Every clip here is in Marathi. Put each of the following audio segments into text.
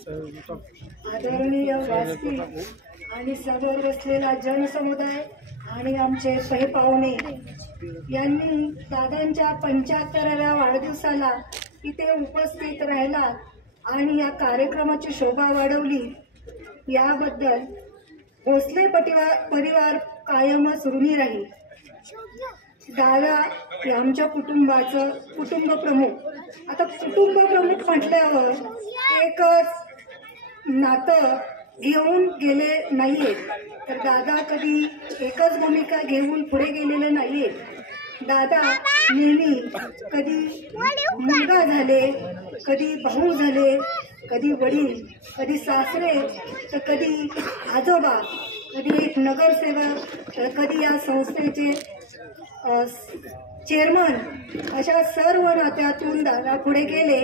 आदरणीय व्यासपीठ आणि समोर बसलेला जनसमुदाय आणि आमचे पाहुणे यांनी दादांच्या 75व्या वाढदिवसाला इथे उपस्थित राहिला आणि या कार्यक्रमाची शोभा वाढवली, याबद्दल भोसले परिवार कायमच ऋणी राहील। दादा हे आमच्या कुटुंबाचं कुटुंब प्रमुख। आता कुटुंब प्रमुख म्हटल्यावर एकच नातं घेऊन गेले नाहीये, तर दादा कधी एकच भूमिका घेऊन पुढे गेलेले नाहीये। दादा नेहमी कधी मुलगा झाले, कधी भाऊ झाले, कधी वडील, कधी सासरे, तर कधी आजोबा, कधी एक नगरसेवक, तर कधी या संस्थेचे चेअरमन, अशा सर्व नात्यातून दादा पुढे गेले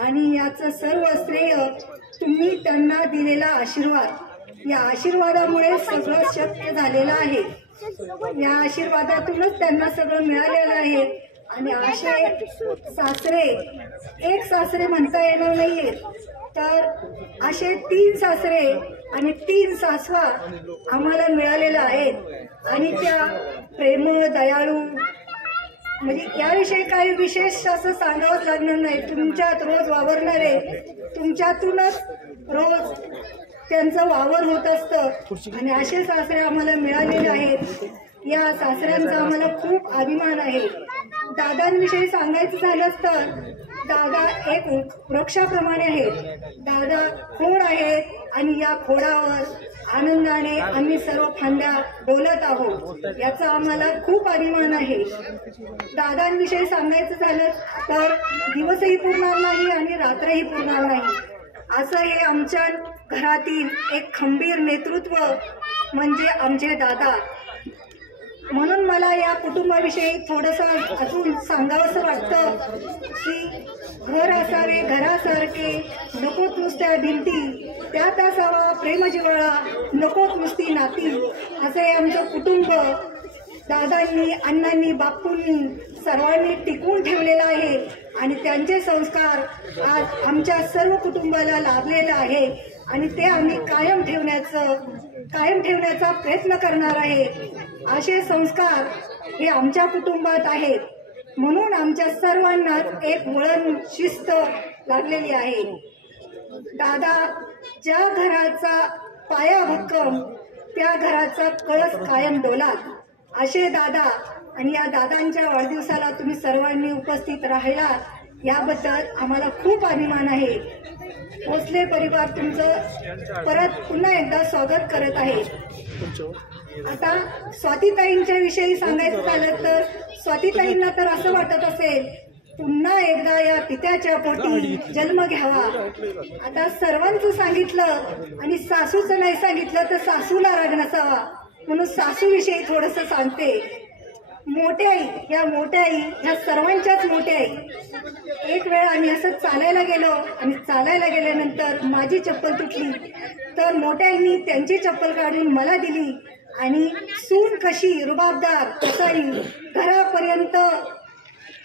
आणि याचं सर्व श्रेय तुम्ही त्यांना दिलेला आशीर्वाद, या आशीर्वादामुळे सगळं शक्य झालेलं आहे। या आशीर्वादातूनच त्यांना सगळं मिळालेलं आहे। आणि असे सासरे, एक सासरे म्हणता येणार नाहीये, तर असे 3 सासरे आणि 3 सासवा आम्हाला मिळालेल्या आहेत। आणि त्या प्रेमळ, दयाळू, म्हणजे याविषयी काही विशेष असं सांगावंच लागणार नाही। तुमच्यात रोज वावरणारे, तुमच्यातूनच रोज त्यांचं वावर होत असतं आणि असे सासरे आम्हाला मिळालेले आहेत। या सासऱ्यांचा आम्हाला खूप अभिमान आहे। दादांविषयी सांगायचं झालं तर दादा एक वृक्षाप्रमाणे आहेत। दादा खोड आहेत आणि या खोडावर आनंदाने आम्ही सर्व फांद्या डोलत आहोत, याचा आम्हाला खूप अभिमान आहे। दादांविषयी सांगायचं झालं तर दिवसही पुरणार नाही आणि रात्रही पुरणार नाही, असं हे आमच्या घरातील एक खंबीर नेतृत्व म्हणजे आमचे दादा। म्हणून मला या कुटुंबाविषयी थोडंसं अजून सांगावंसं वाटतं की घर असावे घरासारखे, नकोत नुसत्या भिंती, त्यात असावा प्रेम जिव्हाळा, नकोत नुसती नाती, असं हे आमचं कुटुंब दादांनी, अण्णांनी, बापूंनी सर्वांनी टिकवून ठेवलेलं आहे आणि त्यांचे संस्कार आज आमच्या सर्व कुटुंबाला लाभलेले आहे आणि ते आम्ही कायम ठेवण्याचा प्रयत्न करणार आहे। असे संस्कार हे आमच्या कुटुंबात आहेत, म्हणून आमच्या सर्वांना एक वळण शिस्त लागलेली आहे। दादा ज्या घराचा पाया भक्कम, त्या घराचा कळस कायम डोलात, असे दादा। आणि या दादांच्या वाढदिवसाला तुम्ही सर्वांनी उपस्थित राहिला, याबद्दल आम्हाला खूप अभिमान आहे। भोसले परिवार तुमचं परत पुन्हा एकदा स्वागत करत आहे। आता स्वातीताईंच्या विषयी सांगायचं झालं तर स्वातीताईंना तर असं वाटत असेल पुन्हा एकदा या पित्याच्या पोटी जन्म घ्यावा। आता सर्वांचं सांगितलं आणि सासूचं नाही सांगितलं तर सासूला राग नसावा, म्हणून सासूविषयी थोडंसं सांगते। मोठ्याई, या मोठ्याई ह्या सर्वांच्याच मोठ्याई। एक वेळ आम्ही असं चालायला गेलो आणि चालायला गेल्यानंतर माझी चप्पल तुटली, तर मोठ्याईंनी त्यांची चप्पल काढून मला दिली आणि सून कशी रुबाबदार कसाई, घरापर्यंत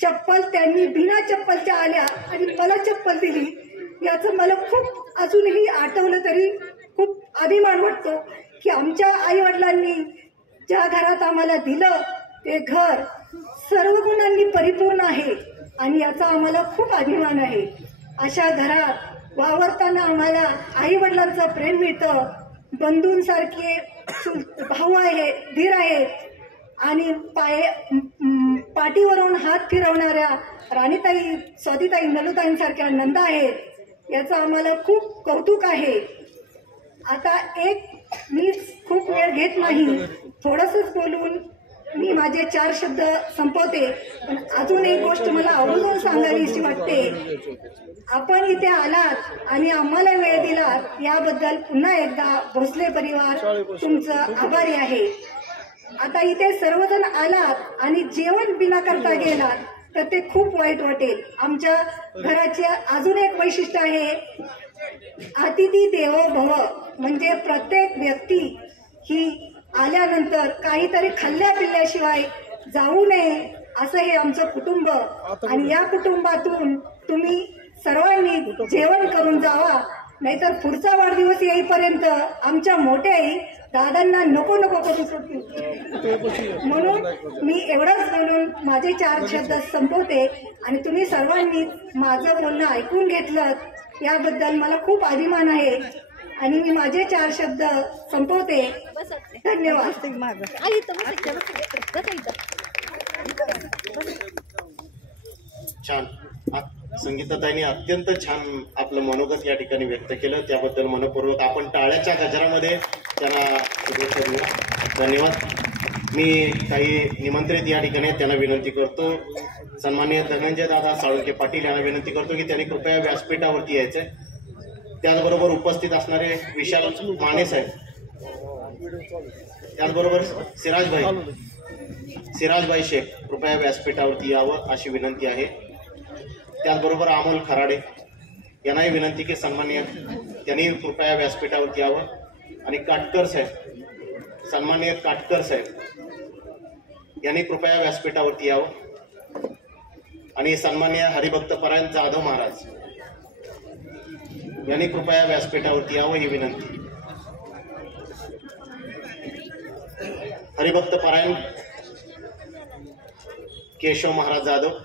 चप्पल त्यांनी बिना चप्पलच्या आल्या आणि मला चप्पल दिली। याचं मला खूप अजूनही आठवलं तरी खूप अभिमान वाटतो की आमच्या आई वडिलांनी ज्या घरात आम्हाला दिलं ते घर सर्व गुणांनी परिपूर्ण आहे आणि याचा आम्हाला खूप अभिमान आहे। अशा घरात वावरताना आम्हाला आई वडिलांचं प्रेम मिळतं, बंधूंसारखे भाऊ आहे, धीर आहेत आणि पाठीवरून हात फिरवणाऱ्या राणीताई, स्वातीताई, नलूताईंसारख्या नंदा आहेत, याचं आम्हाला खूप कौतुक आहे। आता मी खूप वेळ घेत नाही, थोडंसंच बोलून मी माझे 4 शब्द संपवते, पण अजून एक गोष्ट मला आवर्जून सांगावीशी वाटते। आपण इथे आलात आणि आम्हाला वेळ दिलात, याबद्दल पुन्हा एकदा भोसले परिवार तुमचं आभारी आहे। आता इथे सर्वजण आलात आणि जेवण बिना करता गेलात तर ते खूप वाईट वाटेल। आमच्या घराचे अजून एक वैशिष्ट्य आहे, अतिथी देवो भव, म्हणजे प्रत्येक व्यक्ती ही आल्यानंतर काहीतरी खाल्ल्या पिल्ल्याशिवाय जाऊ नये, असं हे आमचं कुटुंब। आणि या कुटुंबातून तुम्ही सर्वांनी जेवण करून जावा नाहीतर पुढचा वाढदिवस येईपर्यंत आमच्या मोठ्याही दादांना नको नको करून सुटतील. म्हणून मी एवढंच बोलून माझे 4 शब्द संपवते आणि तुम्ही सर्वांनी माझं बोलणं ऐकून घेतलं याबद्दल मला खूप अभिमान आहे आणि मी माझे 4 शब्द संपवते. धन्यवाद. छान. संगीताताईंनी अत्यंत छान आपलं मनोगत या ठिकाणी व्यक्त केलं, त्याबद्दल मनपूर्वक आपण टाळ्याच्या गजरामध्ये त्यांना शुभेच्छा देऊया. धन्यवाद. मी काही निमंत्रित या ठिकाणी त्यांना विनंती करतो, सन्माननीय धनंजय दादा साळुंखे पाटील यांना विनंती करतो की त्यांनी कृपया व्यासपीठावरती यायचंय. त्याचबरोबर उपस्थित असणारे विशाल माने साहेब, त्याचबरोबर सिराजभाई शेख कृपया व्यासपीठावरती यावं अशी विनंती आहे. त्याचबरोबर अमोल खराडे यांनाही विनंती की सन्माननीय त्यांनी कृपया व्यासपीठावरती यावं. आणि काटकर साहेब, सन्माननीय काटकर साहेब यांनी कृपया व्यासपीठावरती यावं. आणि सन्माननीय हरिभक्त परायण जाधव महाराज यांनी कृपया व्यासपीठावरती यावं ही विनंती. हरिभक्त परायण केशव महाराज जाधव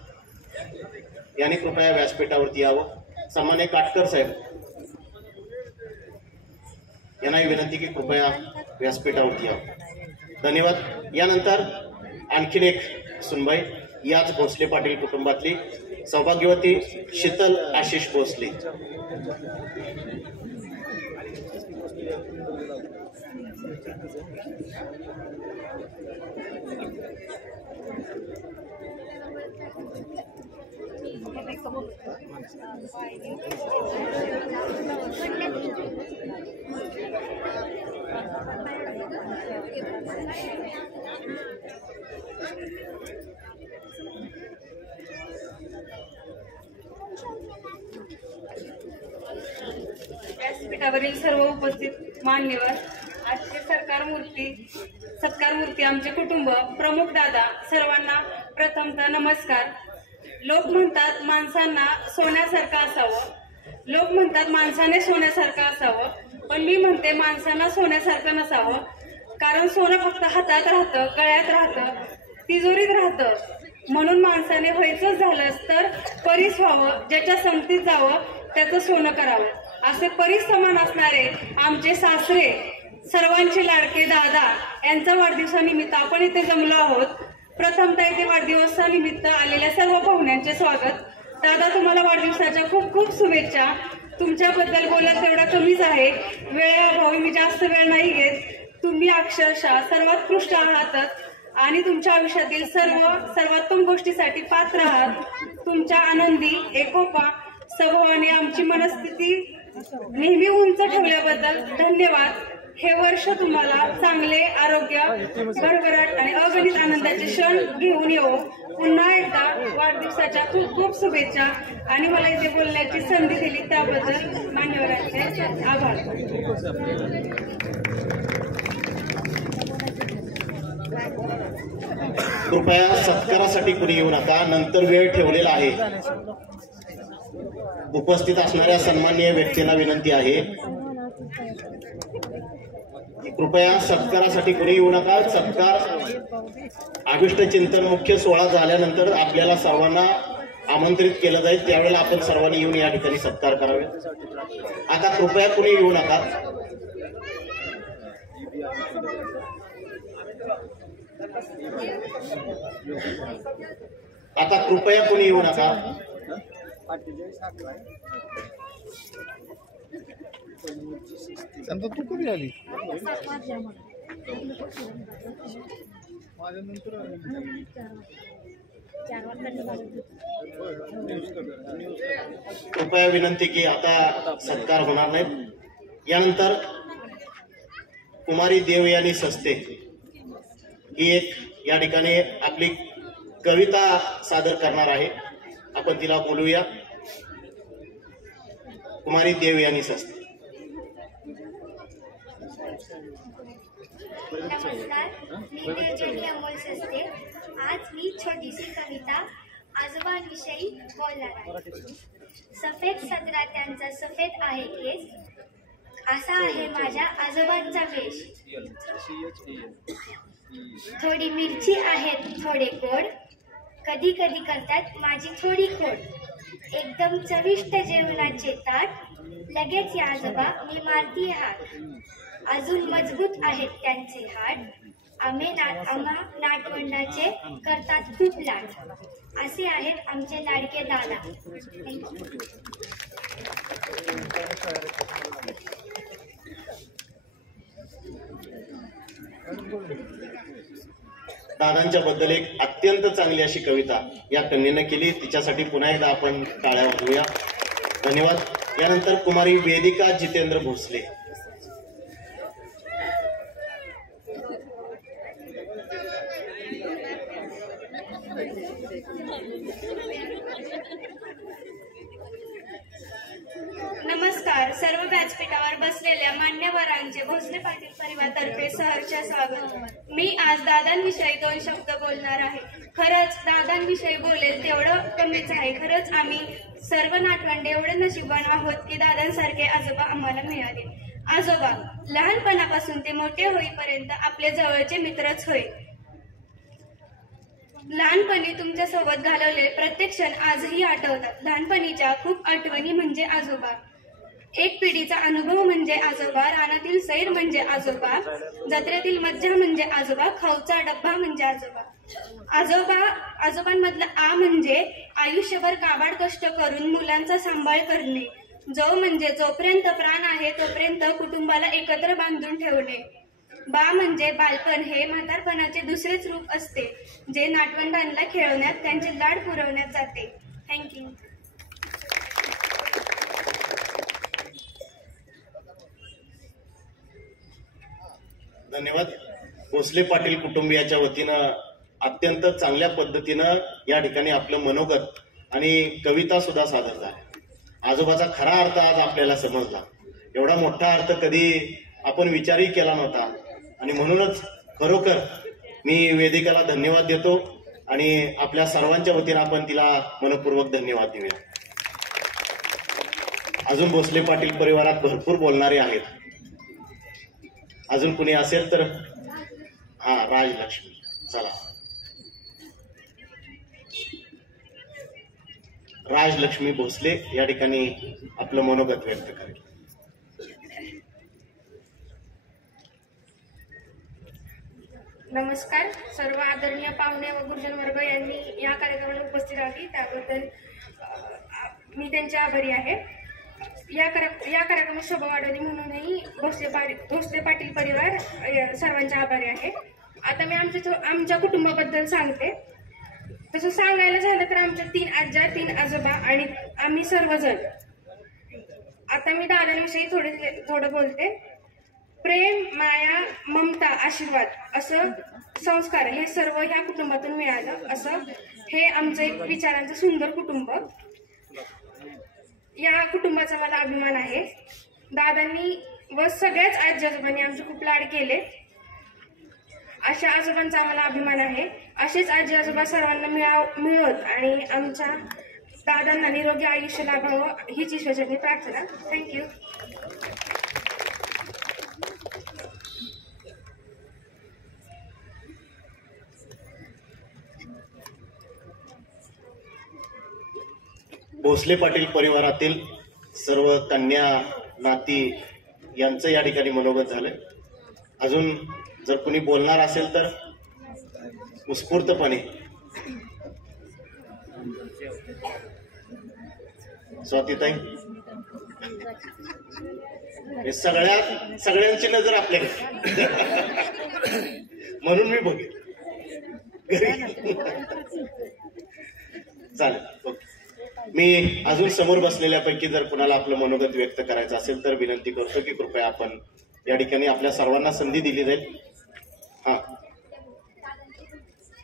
यांनी कृपया व्यासपीठावरती यावं. सन्माननीय काटकर साहेब यांनाही विनंती की कृपया व्यासपीठावरती यावं. धन्यवाद. यानंतर आणखीन एक सुनबाई, याच भोसले पाटील कुटुंबातली सौभाग्यवती शीतल आशिष भोसले. व्यासपीठावरील सर्व उपस्थित मान्यवर, आजचे सत्कार मूर्ती आमचे कुटुंब, प्रमुख दादा, सर्वांना प्रथमतः नमस्कार. लोक म्हणतात माणसांना सोन्यासारखं असावं, लोक म्हणतात माणसाने सोन्यासारखं असावं, पण मी म्हणते माणसांना सोन्यासारखं नसावं. कारण सोनं फक्त हातात राहतं, गळ्यात राहतं, तिजोरीत राहतं. म्हणून माणसाने व्हायचंच झालंच तर परीस व्हावं, ज्याच्या संगतीत जावं त्याचं सोनं करावं. असे परीस समान असणारे आमचे सासरे, सर्वांचे लाडके दादा यांचा वाढदिवसानिमित्त आपण इथे जमलो आहोत. प्रथमतः इथे वाढदिवसानिमित्त आलेल्या सर्व पाहुण्यांचे स्वागत. दादा, तुम्हाला वाढदिवसाच्या खूप खूप शुभेच्छा. तुमच्याबद्दल बोलत तेवढा कमीच आहे, वेळेअभावी मी जास्त वेळ नाही घेत. तुम्ही अक्षरशः सर्वोत्कृष्ट आहातच आणि तुमच्या आयुष्यातील सर्वोत्तम गोष्टीसाठी पात्र आहात. तुमच्या आनंदी एकोपा स्वभावाने आमची मनस्थिती नेहमी उंच ठेवल्याबद्दल धन्यवाद. हे वर्ष तुम्हाला चांगले आरोग्य, भरभराट आणि अगणित आनंदाचे क्षण घेऊन येऊ. पुन्हा एकदा वाढदिवसाच्या खूप खूप शुभेच्छा आणि मला इथे बोलण्याची संधी दिली त्याबद्दल मान्यवरांचे आभार. कृपया सत्कारासाठी कुणी येऊ नका, नंतर वेळ ठेवलेला आहे. उपस्थित असणाऱ्या सन्माननीय व्यक्तींना विनंती आहे कृपया सत्कारासाठी कुणी येऊ नका. सत्कार अभिष्ट चिंतन मुख्य सोहळा झाल्यानंतर आपल्याला सर्वांना आमंत्रित केलं जाईल, त्यावेळेला आपण सर्वांनी येऊन या ठिकाणी सत्कार करावे. आता कृपया कुणी येऊ नका. आता कृपया कुणी येऊ नका. तू कधी आली? कृपया विनंती की आता सत्कार होणार नाही. यानंतर कुमारी देवयानी सस्ते ही एक या ठिकाणी आपली कविता सादर करणार आहे. आपण तिला बोलूया. कुमारी देवयानी सस्ते. नमस्कार, मी देवयानी अमोल सस्ते. आज मी छोटीशी कविता आजोबांविषयी बोलणार आहे. सफेद सदरा त्यांचा सफेद आहे केस, असा आहे माझ्या आजोबांचा वेश. थोडी मिरची आहेत थोडे गोड, कधी कधी करतात माझी थोडी खोड. एकदम चविष्ट जेवणाचे ताट, लगेच या आजोबा मी मारतीये हात. अजून मजबूत आहेत त्यांचे हाड, आम्हा नातवंडाचे करतात खूप लाड. असे आहेत आमचे लाडके दादा. दादांच्या बद्दल एक अत्यंत चांगली अशी कविता या कन्येनं केली. तिच्यासाठी पुन्हा एकदा आपण टाळ्या वाजवूया. धन्यवाद. यानंतर कुमारी वेदिका जितेंद्र भोसले. नमस्कार. सर्व व्यासपीठावर बसलेल्या मान्यवरांचे भोसले पाटील परिवारातर्फे सहर्ष स्वागत. मी आज दादांविषयी 2 शब्द बोलणार आहे. खरंच दादांविषयी बोलेल तेवढं कमीच आहे. खरंच आम्ही सर्व नातवंडे एवढे नशिबवान आहोत की दादांसारखे आजोबा आम्हाला मिळाले. आजोबा लहानपणापासून ते मोठे होईपर्यंत आपले जवळचे मित्रच होय. लहानपणी तुमच्या सोबत घालवले प्रत्येक क्षण आजही आठवतात. लहानपणीच्या खूप आठवणी म्हणजे आजोबा. एक पिढीचा अनुभव म्हणजे आजोबा, रानातील सैर म्हणजे आजोबा, जत्रेतील मज्जा म्हणजे आजोबा, खाऊचा डब्बा म्हणजे आजोबा. आजोबांमधलं आ म्हणजे आयुष्यभर काबाड कष्ट करून मुलांचा सांभाळ करणे. जो म्हणजे जोपर्यंत प्राण आहे तोपर्यंत कुटुंबाला एकत्र बांधून ठेवणे. बा म्हणजे बालपण हे म्हातारपणाचे दुसरेच रूप असते, जे नातवंडांना खेळवण्यात त्यांचे लाड पुरवण्यात जाते. थँक्यू. धन्यवाद. भोसले पाटील कुटुंबियाच्या वतीनं अत्यंत चांगल्या पद्धतीनं या ठिकाणी आपलं मनोगत आणि कविता सुद्धा सादर झाली. आजोबाचा खरा अर्थ आज आपल्याला समजला. एवढा मोठा अर्थ कधी आपण विचारही केला नव्हता आणि म्हणूनच खरोखर मी वेदिकाला धन्यवाद देतो आणि आपल्या सर्वांच्या वतीनं आपण तिला मनपूर्वक धन्यवाद देऊया. अजून भोसले पाटील परिवारात भरपूर बोलणारे आहेत. अजून कुणी असेल तर हा राजलक्ष्मी. चला राजलक्ष्मी भोसले या ठिकाणी आपलं मनोगत व्यक्त करेल. नमस्कार. सर्व आदरणीय पाहुणे व गुरुजन वर्ग यांनी या कार्यक्रमाला उपस्थित राहिली त्याबद्दल मी त्यांचे आभारी आहे. या कार्यक्रमात शोभा वाढवली म्हणूनही भोसले पाटील परिवार सर्वांचे आभारी आहे. आता मी आमच्या कुटुंबाबद्दल सांगते. तसं सांगायला झालं तर आमच्या 3 आज्या 3 आजोबा आणि आम्ही सर्वजण. आता मी दादांविषयी थोडं बोलते. प्रेम, माया, ममता, आशीर्वाद असं संस्कार हे सर्व ह्या कुटुंबातून मिळालं. असं हे आमचं एक विचारांचं सुंदर कुटुंब. या कुटुंबाचा मला अभिमान आहे. दादांनी व सगळ्याच आजी आजोबांनी आमचे खूप लाड केले. अशा आजोबांचा आम्हाला अभिमान आहे. असेच आजी आजोबा सर्वांना मिळवत आणि आमच्या दादांना निरोगी आयुष्य लाभावं हीच ईश्वराची प्रार्थना. थँक्यू. भोसले पाटील परिवारातील सर्व कन्या नाती यांचं या ठिकाणी मनोगत झालंय. अजून जर कुणी बोलणार असेल तर उत्स्फूर्तपणे. स्वातीताई, सगळ्यांची नजर आपल्याकडे म्हणून मी बघेन चालेल. ओके. मी अजून समोर बसलेल्यापैकी जर कुणाला आपलं मनोगत व्यक्त करायचं असेल तर विनंती करतो की कृपया आपण या ठिकाणी आपल्या सर्वांना संधी दिली जाईल. हा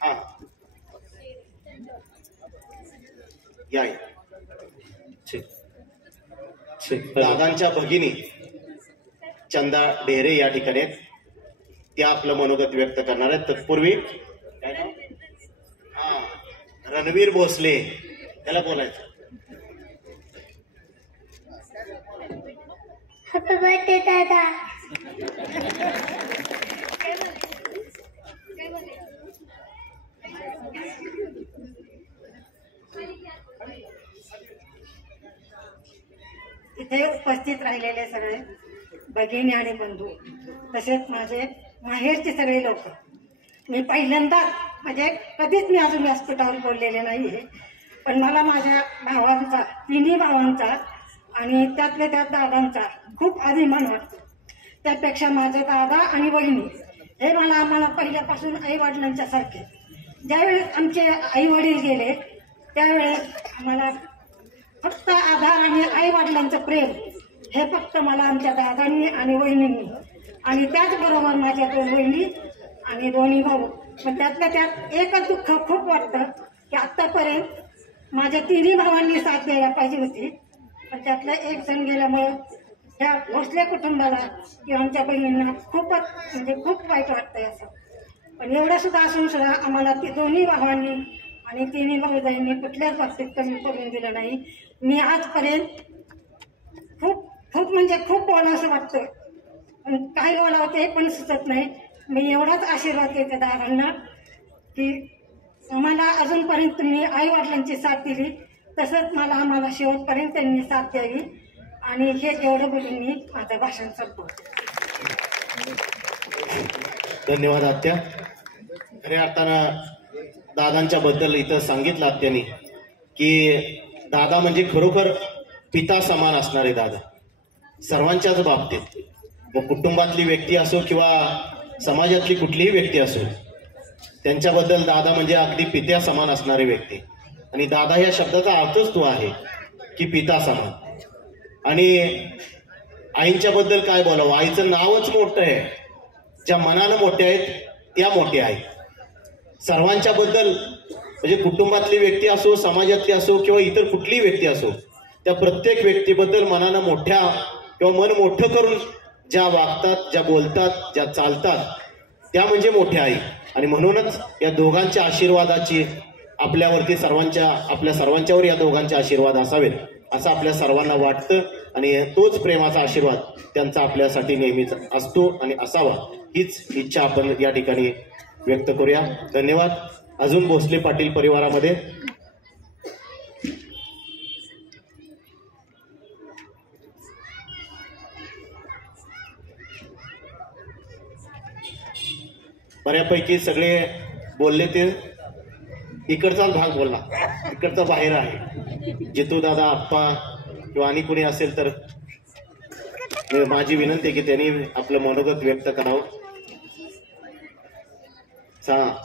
हा या दादांच्या भगिनी चंदा ढेरे या ठिकाणी त्या आपलं मनोगत व्यक्त करणार आहेत. तत्पूर्वी रणवीर भोसले त्याला बोलायचं. हॅपी बर्थडे दादा. इथे उपस्थित राहिलेले सगळे भगिनी आणि बंधू, तसेच माझे माहेरचे सगळे लोक, मी पहिल्यांदा म्हणजे कधीच मी अजून व्यासपीठावर बोललेले नाही आहे, पण मला माझ्या भावांचा, तिन्ही भावांचा आणि त्यातल्या त्यात दादांचा खूप अभिमान वाटतो. त्यापेक्षा माझे दादा आणि वहिनी हे आम्हाला पहिल्यापासून आई वडिलांच्या सारखे. ज्यावेळेस आमचे आई वडील गेले त्यावेळेस आम्हाला फक्त आधार आणि आई वडिलांचं प्रेम हे फक्त मला आमच्या दादांनी आणि वहिनींनी, आणि त्याचबरोबर माझ्या 2 वहिनी आणि 2 भाऊ. पण त्यातल्या त्यात एकच दुःख खूप वाटतं की आत्तापर्यंत माझ्या 3 भावांनी साथ द्यायला पाहिजे होती, पण त्यातलं एक जण गेल्यामुळं ह्या भोसले कुटुंबाला किंवा आमच्या बहिणींना खूप वाईट वाटतंय असं. पण एवढं सुद्धा असून सुद्धा आम्हाला ते 2 भावांनी आणि 3 भाऊजाईंनी कुठल्याच बाबतीत कमी करून दिलं नाही. मी आजपर्यंत खूप बोलावं असं वाटतं, पण काय बोलावं ते पण सुचत नाही. मी एवढाच आशीर्वाद देते दादांना की आम्हाला अजूनपर्यंत तुम्ही आई वडिलांची साथ दिली, तसंच आम्हाला शेवटपर्यंत त्यांनी साथ द्यावी. आणि हे एवढं बोलून मी माझं भाषण संपवते. धन्यवाद आत्या. खऱ्या अर्थानं दादांच्या बद्दल इथं सांगितलं आत्यानी की दादा म्हणजे खरोखर पिता समान असणारे दादा सर्वांच्याच बाबतीत, व कुटुंबातली व्यक्ती असो किंवा समाजातली कुठलीही व्यक्ती असो, त्यांच्याबद्दल दादा म्हणजे अगदी पित्या समान असणारी व्यक्ती. आणि दादा या शब्दाचा अर्थच तो आहे की पिता समान. आणि आईंच्या बद्दल काय बोलावं, आईचं नावच मोठं आहे. ज्या मनानं मोठ्या आहेत त्या मोठ्या आहेत. सर्वांच्या बद्दल म्हणजे कुटुंबातली व्यक्ती असो, समाजातली असो किंवा इतर कुठलीही व्यक्ती असो, त्या प्रत्येक व्यक्तीबद्दल मनानं मोठ्या किंवा मन मोठं करून ज्या वागतात, ज्या बोलतात, ज्या चालतात, त्या म्हणजे मोठ्या आई. आणि म्हणूनच या दोघांच्या आशीर्वादाची आपल्यावरती आपल्या सर्वांच्यावर या दोघांचे आशीर्वाद असावेत असं आपल्या सर्वांना वाटतं. आणि तोच प्रेमाचा आशीर्वाद त्यांचा आपल्यासाठी नेहमीच असतो आणि असावा, हीच इच्छा आपण या ठिकाणी व्यक्त करूया. धन्यवाद. अजून भोसले पाटील परिवारामध्ये बऱ्यापैकी सगळे बोलले, ते इकडचाच भाग बोलला, इकडचा बाहेर आहे. जितू दादा, आप्पा किंवा आणि कोणी असेल तर माझी विनंती आहे की त्यांनी आपलं मनोगत व्यक्त करावं.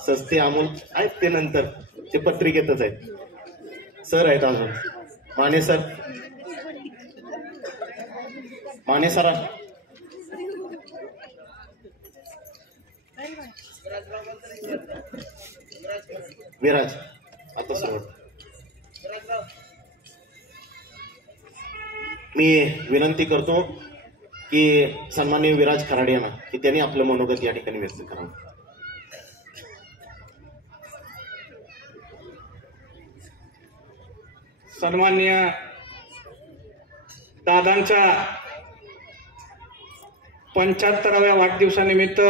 सस्ते अमोल आहेत ते नंतर, ते पत्रिकेतच आहेत. सर आहेत अजून, माने सर, माने सर, विराज आता सुरुवात. मी विनंती करतो की सन्माननीय विराज खराडे यांना की त्यांनी आपलं मनोगत या ठिकाणी व्यक्त करावं. सन्माननीय दादांच्या 75व्या वाढदिवसानिमित्त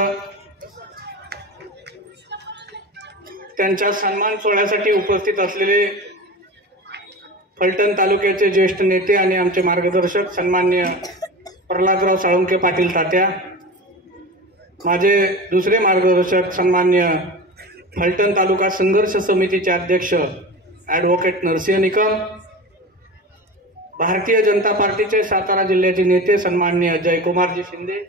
त्यांच्या सन्मान सोहळ्यासाठी उपस्थित असलेले फलटण तालुक्याचे ज्येष्ठ नेते आणि आमचे मार्गदर्शक सन्माननीय प्रल्हादराव साळुंके पाटील तात्या, माझे दुसरे मार्गदर्शक सन्माननीय फलटण तालुका संघर्ष समितीचे अध्यक्ष ॲडव्होकेट नरसिंह निकम, भारतीय जनता पार्टीचे सातारा जिल्ह्याचे नेते सन्माननीय जयकुमारजी शिंदे,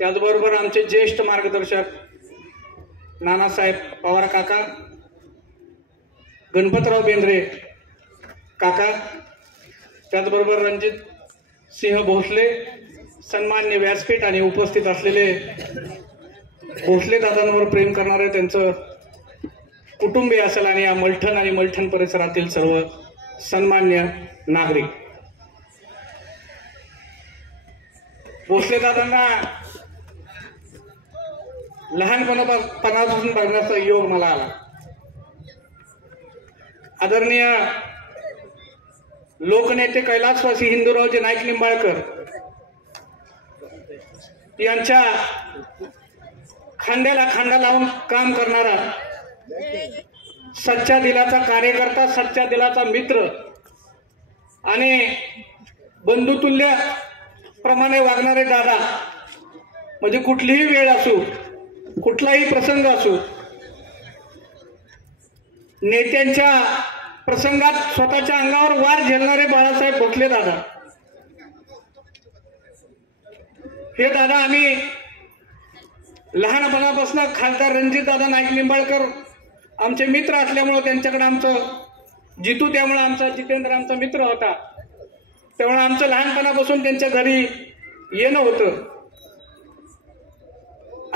त्याचबरोबर आमचे ज्येष्ठ मार्गदर्शक नानासाहेब पवार काका, गणपतराव बेंद्रे काका, त्याचबरोबर रणजित सिंह भोसले, सन्मान्य व्यासपीठ आणि उपस्थित असलेले भोसले दादांवर प्रेम करणारे त्यांचं कुटुंबीय असेल आणि या मलठण आणि मलठण परिसरातील सर्व सन्मान्य नागरिक. भोसले दादांना लहानपणापासून बघण्याचा योग मला आला. आदरणीय लोकनेते कैलासवासी हिंदूरावजी नाईक निंबाळकर यांच्या खांद्याला खांदा लावून काम करणारा सच्चा दिलाचा कार्यकर्ता, सच्चा दिलाचा मित्र आणि बंधुतुल्य प्रमाणे वागणारे दादा, म्हणजे कुठलीही वेळ असू, कुठलाही प्रसंग असू, नेत्यांच्या प्रसंगात स्वतःच्या अंगावर वार झेलणारे बाळासाहेब भोसले दादा. हे दादा आम्ही लहानपणापासून खासदार रणजितदादा नाईक निंबाळकर आमचे मित्र असल्यामुळं त्यांच्याकडे आमचं जितू, त्यामुळे आमचा जितेंद्र आमचा मित्र होता, त्यामुळे आमचं लहानपणापासून त्यांच्या घरी येणं होतं.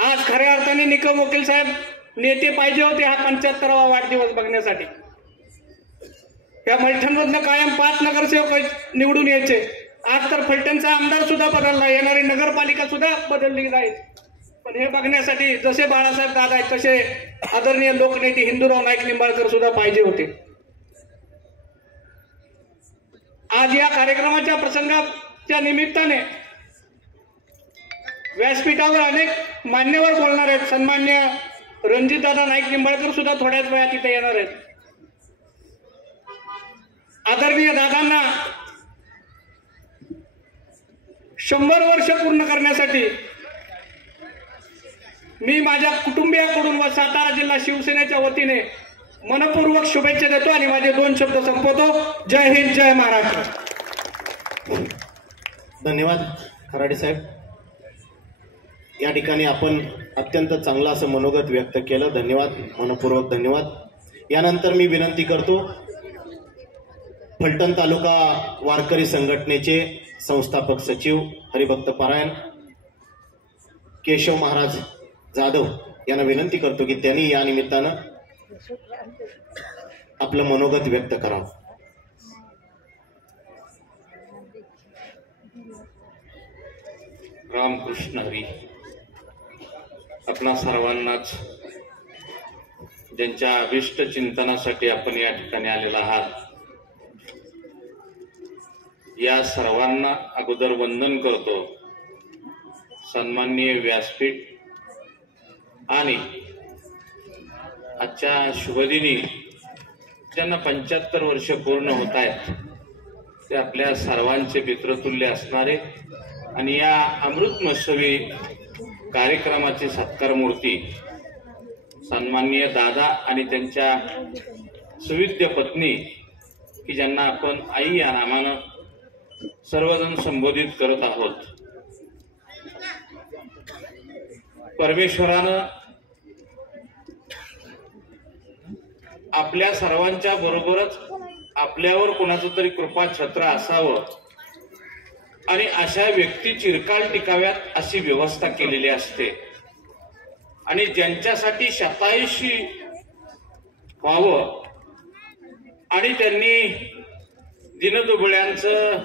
आज खऱ्या अर्थाने निकम वकील साहेब नेते पाहिजे होते हा 75वा वाढदिवस बघण्यासाठी. या पैठणमधनं कायम 5 नगरसेवक निवडून यायचे. आज तर फलटणचा आमदार सुद्धा बदलला, येणारी नगरपालिका सुद्धा बदलली जाईल. पण हे बघण्यासाठी जसे बाळासाहेब दादा आहेत तसे आदरणीय लोकनेते हिंदूराव नाईक निंबाळकर सुद्धा पाहिजे होते. आज या कार्यक्रमाच्या प्रसंगाच्या निमित्ताने व्यासपीठावर अनेक मान्यवर बोलणार आहेत. सन्मान्य रणजितदादा नाईक निंबाळकर सुद्धा थोड्याच वेळात तिथे येणार आहेत. आदरणीय दादांना 100 वर्ष पूर्ण करण्यासाठी मी माझ्या कुटुंबियाकडून व सातारा जिल्हा शिवसेनेच्या वतीने मनपूर्वक शुभेच्छा देतो आणि माझे 2 शब्द संपवतो. जय हिंद, जय महाराष्ट्र. धन्यवाद खराडे साहेब. या ठिकाणी आपण अत्यंत चांगलं असं मनोगत व्यक्त केलं. धन्यवाद, मनपूर्वक धन्यवाद. यानंतर मी विनंती करतो फलटण तालुका वारकरी संघटनेचे संस्थापक सचिव हरिभक्त पारायण केशव महाराज जाधव यांना विनंती करतो की त्यांनी या निमित्तानं आपलं मनोगत व्यक्त करावं. रामकृष्ण हरी. आपणा सर्वांनाच ज्यांच्या अभिष्ट चिंतनासाठी आपण या ठिकाणी आलेला आहात, या सर्वांना अगोदर वंदन करतो. सन्माननीय व्यासपीठ आणि आजच्या शुभदिनी ज्यांना 75 वर्ष पूर्ण होत आहेत ते आपल्या सर्वांचे पितृतुल्य असणारे आणि या अमृत महोत्सवी कार्यक्रमाची सत्कार मूर्ती सन्माननीय दादा आणि त्यांच्या सुविद्य पत्नी की ज्यांना आपण आई या नामानं सर्वजण संबोधित करत आहोत. परमेश्वरानं आपल्या सर्वांच्या बरोबरच आपल्यावर कोणाचं तरी कृपा छत्र असावं आणि अशा व्यक्ती चिरकाल टिकाव्यात अशी व्यवस्था केलेली असते. आणि ज्यांच्यासाठी शतायुषी व्हावं आणि त्यांनी दिनदुबळ्यांचं,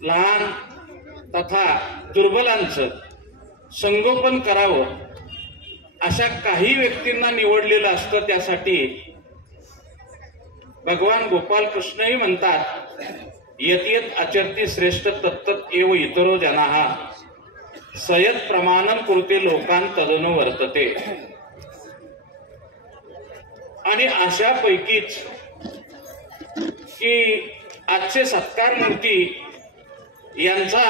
लहान तथा दुर्बलांचं संगोपन करावं अशा काही व्यक्तींना निवडलेलं असतं. त्यासाठी भगवान गोपाल कृष्णही म्हणतात, यत यत आचरती श्रेष्ठ तत्तत एव इतरो जनाः सयत प्रमाणम कुरुते लोकान तदनु वर्तते. आणि अशापैकीच की आजचे सत्कार मूर्ती यांचा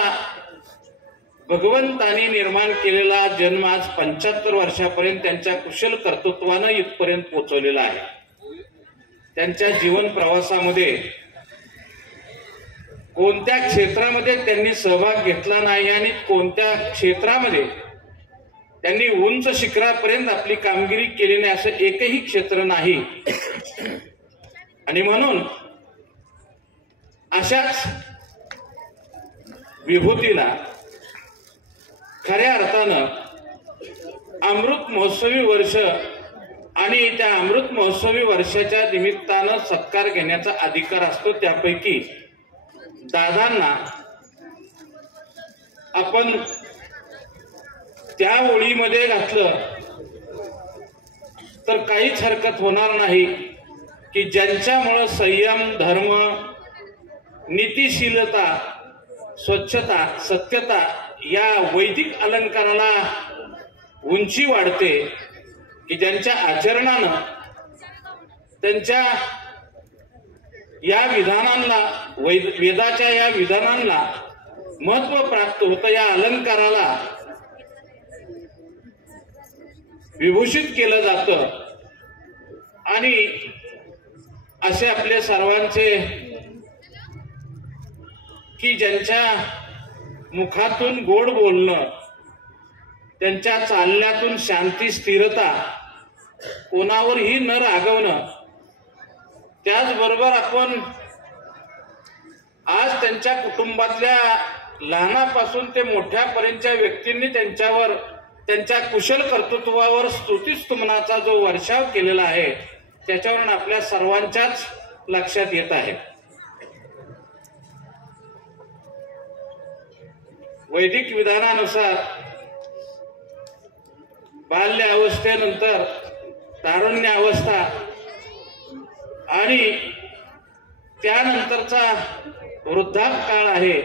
भगवंतानी निर्माण केलेला जन्म आज 75 वर्षापर्यंत त्यांच्या कुशल कर्तृत्वानं इथपर्यंत पोहोचवलेला आहे. त्यांच्या जीवन प्रवासामध्ये कोणत्या क्षेत्रामध्ये त्यांनी सहभाग घेतला नाही आणि कोणत्या क्षेत्रामध्ये त्यांनी उंच शिखरापर्यंत आपली कामगिरी केली नाही असं एकही क्षेत्र नाही. आणि म्हणून अशाच विभूतीला खऱ्या अर्थानं अमृत महोत्सवी वर्ष आणि त्या अमृत महोत्सवी वर्षाच्या निमित्तानं सत्कार घेण्याचा अधिकार असतो. त्यापैकी दादांना आपण त्या ओळीमध्ये घातलं तर काहीच हरकत होणार नाही की ज्यांच्यामुळं संयम, धर्म, नीतिशीलता, स्वच्छता, सत्यता या वैदिक अलंकाराला उंची वाढते की ज्यांच्या आचरणानं त्यांच्या या विधानांना वेदाच्या या विधानांना महत्व प्राप्त होतं. या अलंकाराला विभूषित केलं जातं आणि असे आपले सर्वांचे की ज्यांच्या मुखातून गोड बोलणं, त्यांच्या चालण्यातून शांती स्थिरता, कोणावरही न रागवणं, त्याचबरोबर आपण आज त्यांच्या कुटुंबातल्या लहानापासून ते मोठ्यापर्यंतच्या व्यक्तींनी त्यांच्यावर त्यांच्या कुशल कर्तृत्वावर स्तुतिस्तुमनाचा जो वर्षाव केलेला आहे त्याच्यावरून आपल्या सर्वांच्याच लक्षात येत आहे. वैदिक विधानानुसार बाल्य अवस्थेनंतर तारुण्य अवस्था आणि त्यानंतरचा वृद्धाप काळ आहे.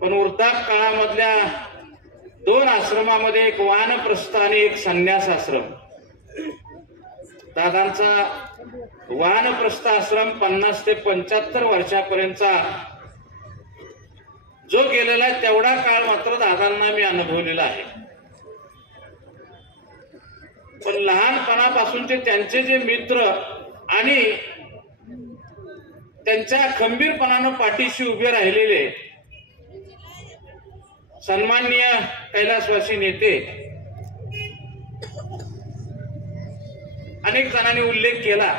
पण वृद्धाप काळामधल्या 2 आश्रमामध्ये एक वानप्रस्थ आणि एक संन्यास आश्रम. दादांचा वानप्रस्थ आश्रम 50 ते 75 वर्षापर्यंतचा जो गेलेला आहे तेवढा काळ मात्र दादांना मी अनुभवलेला आहे. पण लहानपणापासूनचे त्यांचे जे मित्र आणि त्यांच्या खंबीरपणानं पाठीशी उभे राहिलेले सन्माननीय कैलासवासी नेते अनेक जणांनी उल्लेख केला.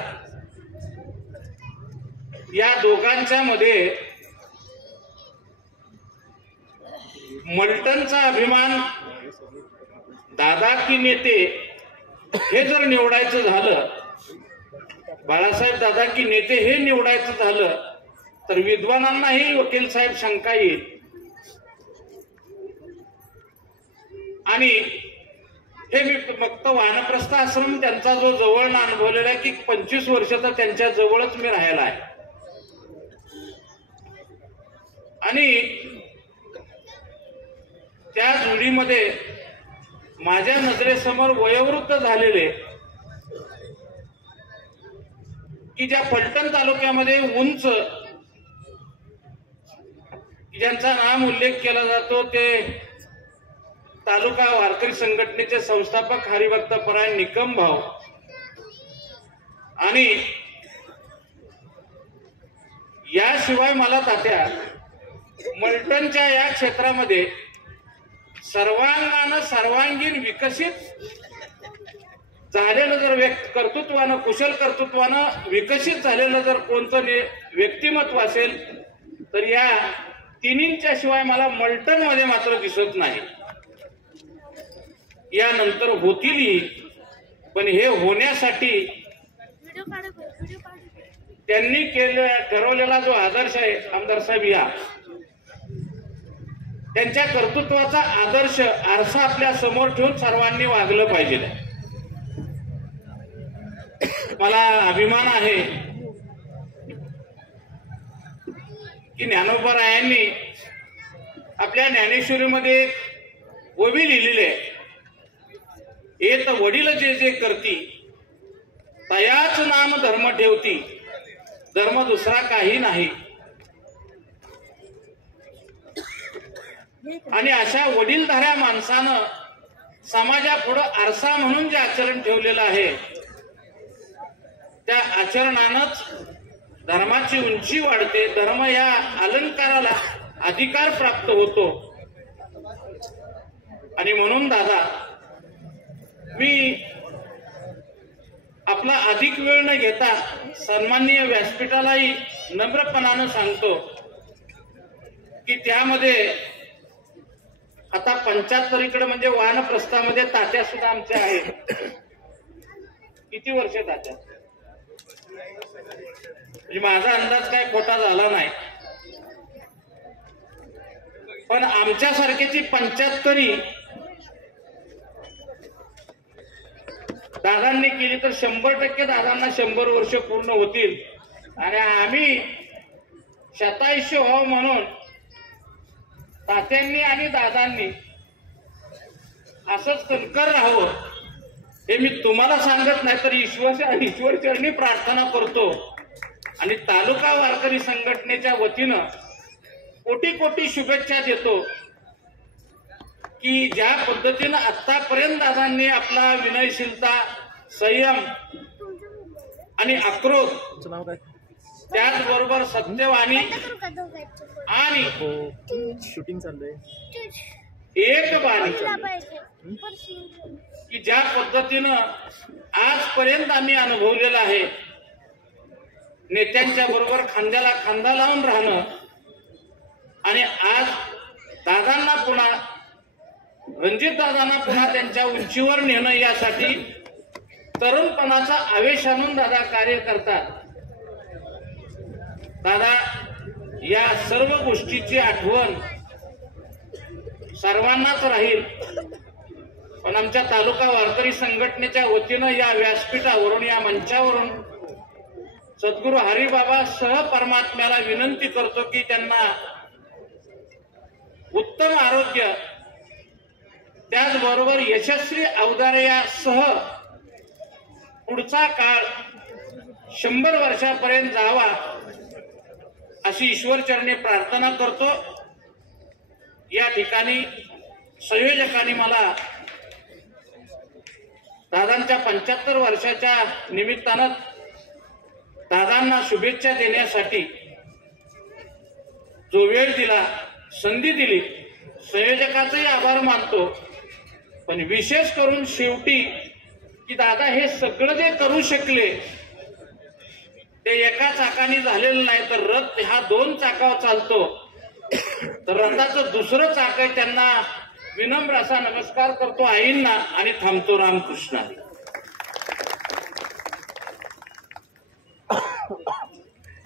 या दोघांच्या मध्ये मल्टनचा अभिमान दादा की नेते हे जर निवडायचं झालं, बाळासाहेब दादा की नेते हे निवडायचं झालं तर विद्वानांनाही वकील साहेब शंका येईल. आणि हे मी फक्त वानप्रस्थ आश्रम त्यांचा जो जवळ अनुभवलेला आहे की 25 वर्ष तर त्यांच्या जवळच मी राहिला आहे. आणि त्या जोडीमध्ये माझ्या नजरेसमोर वयोवृद्ध झालेले की ज्या फलटण तालुक्यामध्ये उंच ज्यांचा नाम उल्लेख केला जातो ते तालुका वारकरी संघटनेचे संस्थापक हरिभक्त परायण निकम भाऊ आणि याशिवाय मला तात्या मल्टनच्या या क्षेत्रामध्ये सर्वांगीण विकसित झालेलं जर कर्तृत्वानं कुशल कर्तृत्वानं विकसित झालेलं जर कोणतं व्यक्तिमत्व असेल तर या तिन्हींच्या शिवाय मला मल्टन मध्ये मात्र दिसत नाही. यानंतर होतीलही, पण हे होण्यासाठी त्यांनी ठरवलेला जो आदर्श आहे आमदार साहेब या त्यांच्या कर्तृत्वाचा आदर्श आरसा आपल्या समोर ठेवून सर्वांनी वागलं पाहिजे. मला अभिमान आहे की ज्ञानोबारायांनी आपल्या ज्ञानेश्वरीमध्ये एक ओवी लिहिलेली आहे, येत वडील जे जे करती तयाच नाम धर्म ठेवती, धर्म दुसरा काही नाही. आणि अशा वडीलधाऱ्या माणसानं समाजापुढं आरसा म्हणून जे आचरण ठेवलेलं आहे त्या आचरणानंच धर्माची उंची वाढते, धर्म या अलंकाराला अधिकार प्राप्त होतो. आणि म्हणून दादा मी आपला अधिक वेळ न घेता सन्माननीय व्यासपीठालाही नम्रपणानं सांगतो की त्यामध्ये आता 75 इकडे म्हणजे वानप्रस्थामध्ये तात्या सुद्धा आमचे आहेत. किती वर्ष तात्या? म्हणजे माझा अंदाज काय खोटा झाला नाही, पण आमच्यासारख्याची 75 दादांनी केली तर 100% दादांना 100 वर्ष पूर्ण होतील. आणि आम्ही शतायुष्य व्हावं म्हणून तात्यांनी आणि दादांनी असंच कणकर राहावं हे मी तुम्हाला सांगत नाही, तर ईश्वर चरणी प्रार्थना करतो आणि तालुका वारकरी संघटनेच्या वतीनं कोटी कोटी शुभेच्छा देतो की ज्या पद्धतीनं आतापर्यंत दादांनी आपला विनयशीलता, संयम आणि आक्रोश, त्याचबरोबर सत्यवाणी आणि शूटिंग चाललंय एक बाणी की ज्या पद्धतीनं आजपर्यंत आम्ही अनुभवलेलं आहे, नेत्यांच्या बरोबर खांद्याला खांदा लावून राहणं आणि आज दादांना पुन्हा रणजित दादांना पुन्हा त्यांच्या उंचीवर नेणं यासाठी तरुणपणाचा आवेश आणून दादा कार्य करतात. दादा या सर्व गोष्टीची आठवण सर्वांनाच राहील, पण आमच्या तालुका वारकरी संघटनेच्या वतीनं या व्यासपीठावरून, या मंचावरून सद्गुरू हरिबाबा सह परमात्म्याला विनंती करतो की त्यांना उत्तम आरोग्य, त्याचबरोबर यशस्वी अवदार्यासह पुढचा काळ 100 वर्षापर्यंत जावा अशी ईश्वरचरणी प्रार्थना करतो. या ठिकाणी संयोजकांनी मला दादांच्या 75 वर्षाच्या निमित्तानं दादांना शुभेच्छा देण्यासाठी जो वेळ दिला, संधी दिली, संयोजकाचेही आभार मानतो. पण विशेष करून शेवटी की दादा हे सगळं जे करू शकले ते एका चाकाने झालेलं नाही, तर रथ हा 2 चाकावर चालतो, तर रथाचं दुसरं चाक आहे. त्यांना विनम्र असा नमस्कार करतो आईंना आणि थांबतो. रामकृष्ण.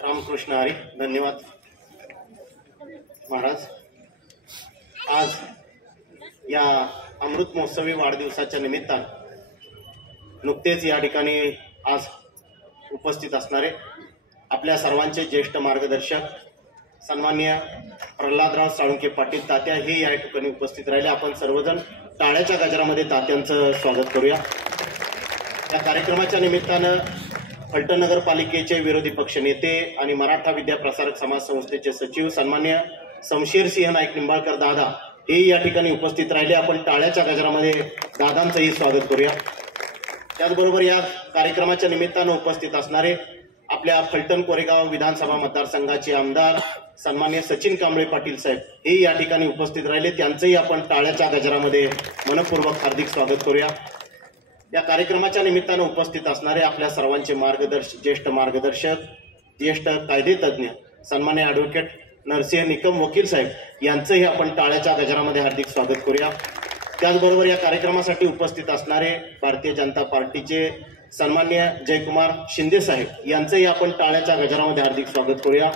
रामकृष्ण हरी. धन्यवाद महाराज. आज या अमृत महोत्सवी वाढदिवसाच्या निमित्तानं नुकतेच या ठिकाणी आज उपस्थित असणारे आपल्या सर्वांचे ज्येष्ठ मार्गदर्शक सन्माननीय प्रल्हादराव साळुंखे पाटील तात्या हे या ठिकाणी उपस्थित राहिले. आपण सर्वजण टाळ्याच्या गजरामध्ये तात्यांचं स्वागत करूया. या कार्यक्रमाच्या निमित्तानं फलटण नगरपालिकेचे विरोधी पक्ष नेते आणि मराठा विद्या प्रसारक समाज संस्थेचे सचिव सन्माननीय शमशेरसिंह नाईक निंबाळकर दादा हे या ठिकाणी उपस्थित राहिले. आपण टाळ्याच्या गजरामध्ये दादांचंही स्वागत करूया. त्याचबरोबर या कार्यक्रमाच्या निमित्तानं उपस्थित असणारे आपल्या फलटण कोरेगाव विधानसभा मतदारसंघाचे आमदार सन्माननीय सचिन कांबळे पाटील साहेब हे या ठिकाणी उपस्थित राहिले. त्यांचंही आपण टाळ्याच्या गजरामध्ये मनपूर्वक हार्दिक स्वागत करूया. या कार्यक्रमाच्या निमित्तानं उपस्थित असणारे आपल्या सर्वांचे ज्येष्ठ मार्गदर्शक, ज्येष्ठ कायदेतज्ञ सन्माननीय ॲडव्होकेट नरसिंह निकम वकील साहेब यांचंही आपण टाळ्याच्या गजरामध्ये हार्दिक स्वागत करूया. त्याचबरोबर या कार्यक्रमासाठी उपस्थित असणारे भारतीय जनता पार्टीचे सन्माननीय जयकुमार शिंदे साहेब यांचंही आपण टाळ्याच्या गजरामध्ये हार्दिक स्वागत करूया.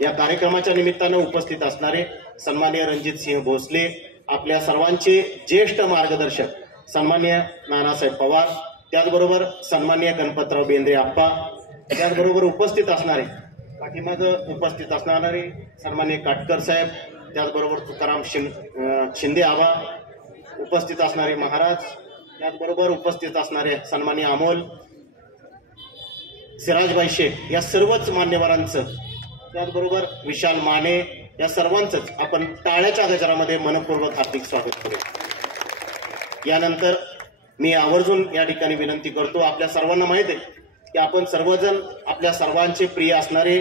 या कार्यक्रमाच्या निमित्तानं उपस्थित असणारे सन्माननीय रणजितसिंह भोसले, आपल्या सर्वांचे ज्येष्ठ मार्गदर्शक सन्माननीय नानासाहेब पवार, त्याचबरोबर सन्माननीय गणपतराव बेंद्रे आप्पा, त्याचबरोबर उपस्थित असणारे पाठीमागं उपस्थित असणारे सन्माननीय काटकर साहेब, त्याचबरोबर तुकाराम शिंदे आबा, उपस्थित असणारे महाराज, त्याचबरोबर उपस्थित असणारे सन्माननीय अमोल, सिराजबाई शेख या सर्वच मान्यवरांचं, त्याचबरोबर विशाल माने या सर्वांचंच आपण टाळ्याच्या गजरामध्ये मनपूर्वक हार्दिक स्वागत करू. यानंतर मी आवर्जून या ठिकाणी विनंती करतो, आपल्या सर्वांना माहिती आहे की आपण सर्वजण आपल्या सर्वांचे प्रिय असणारे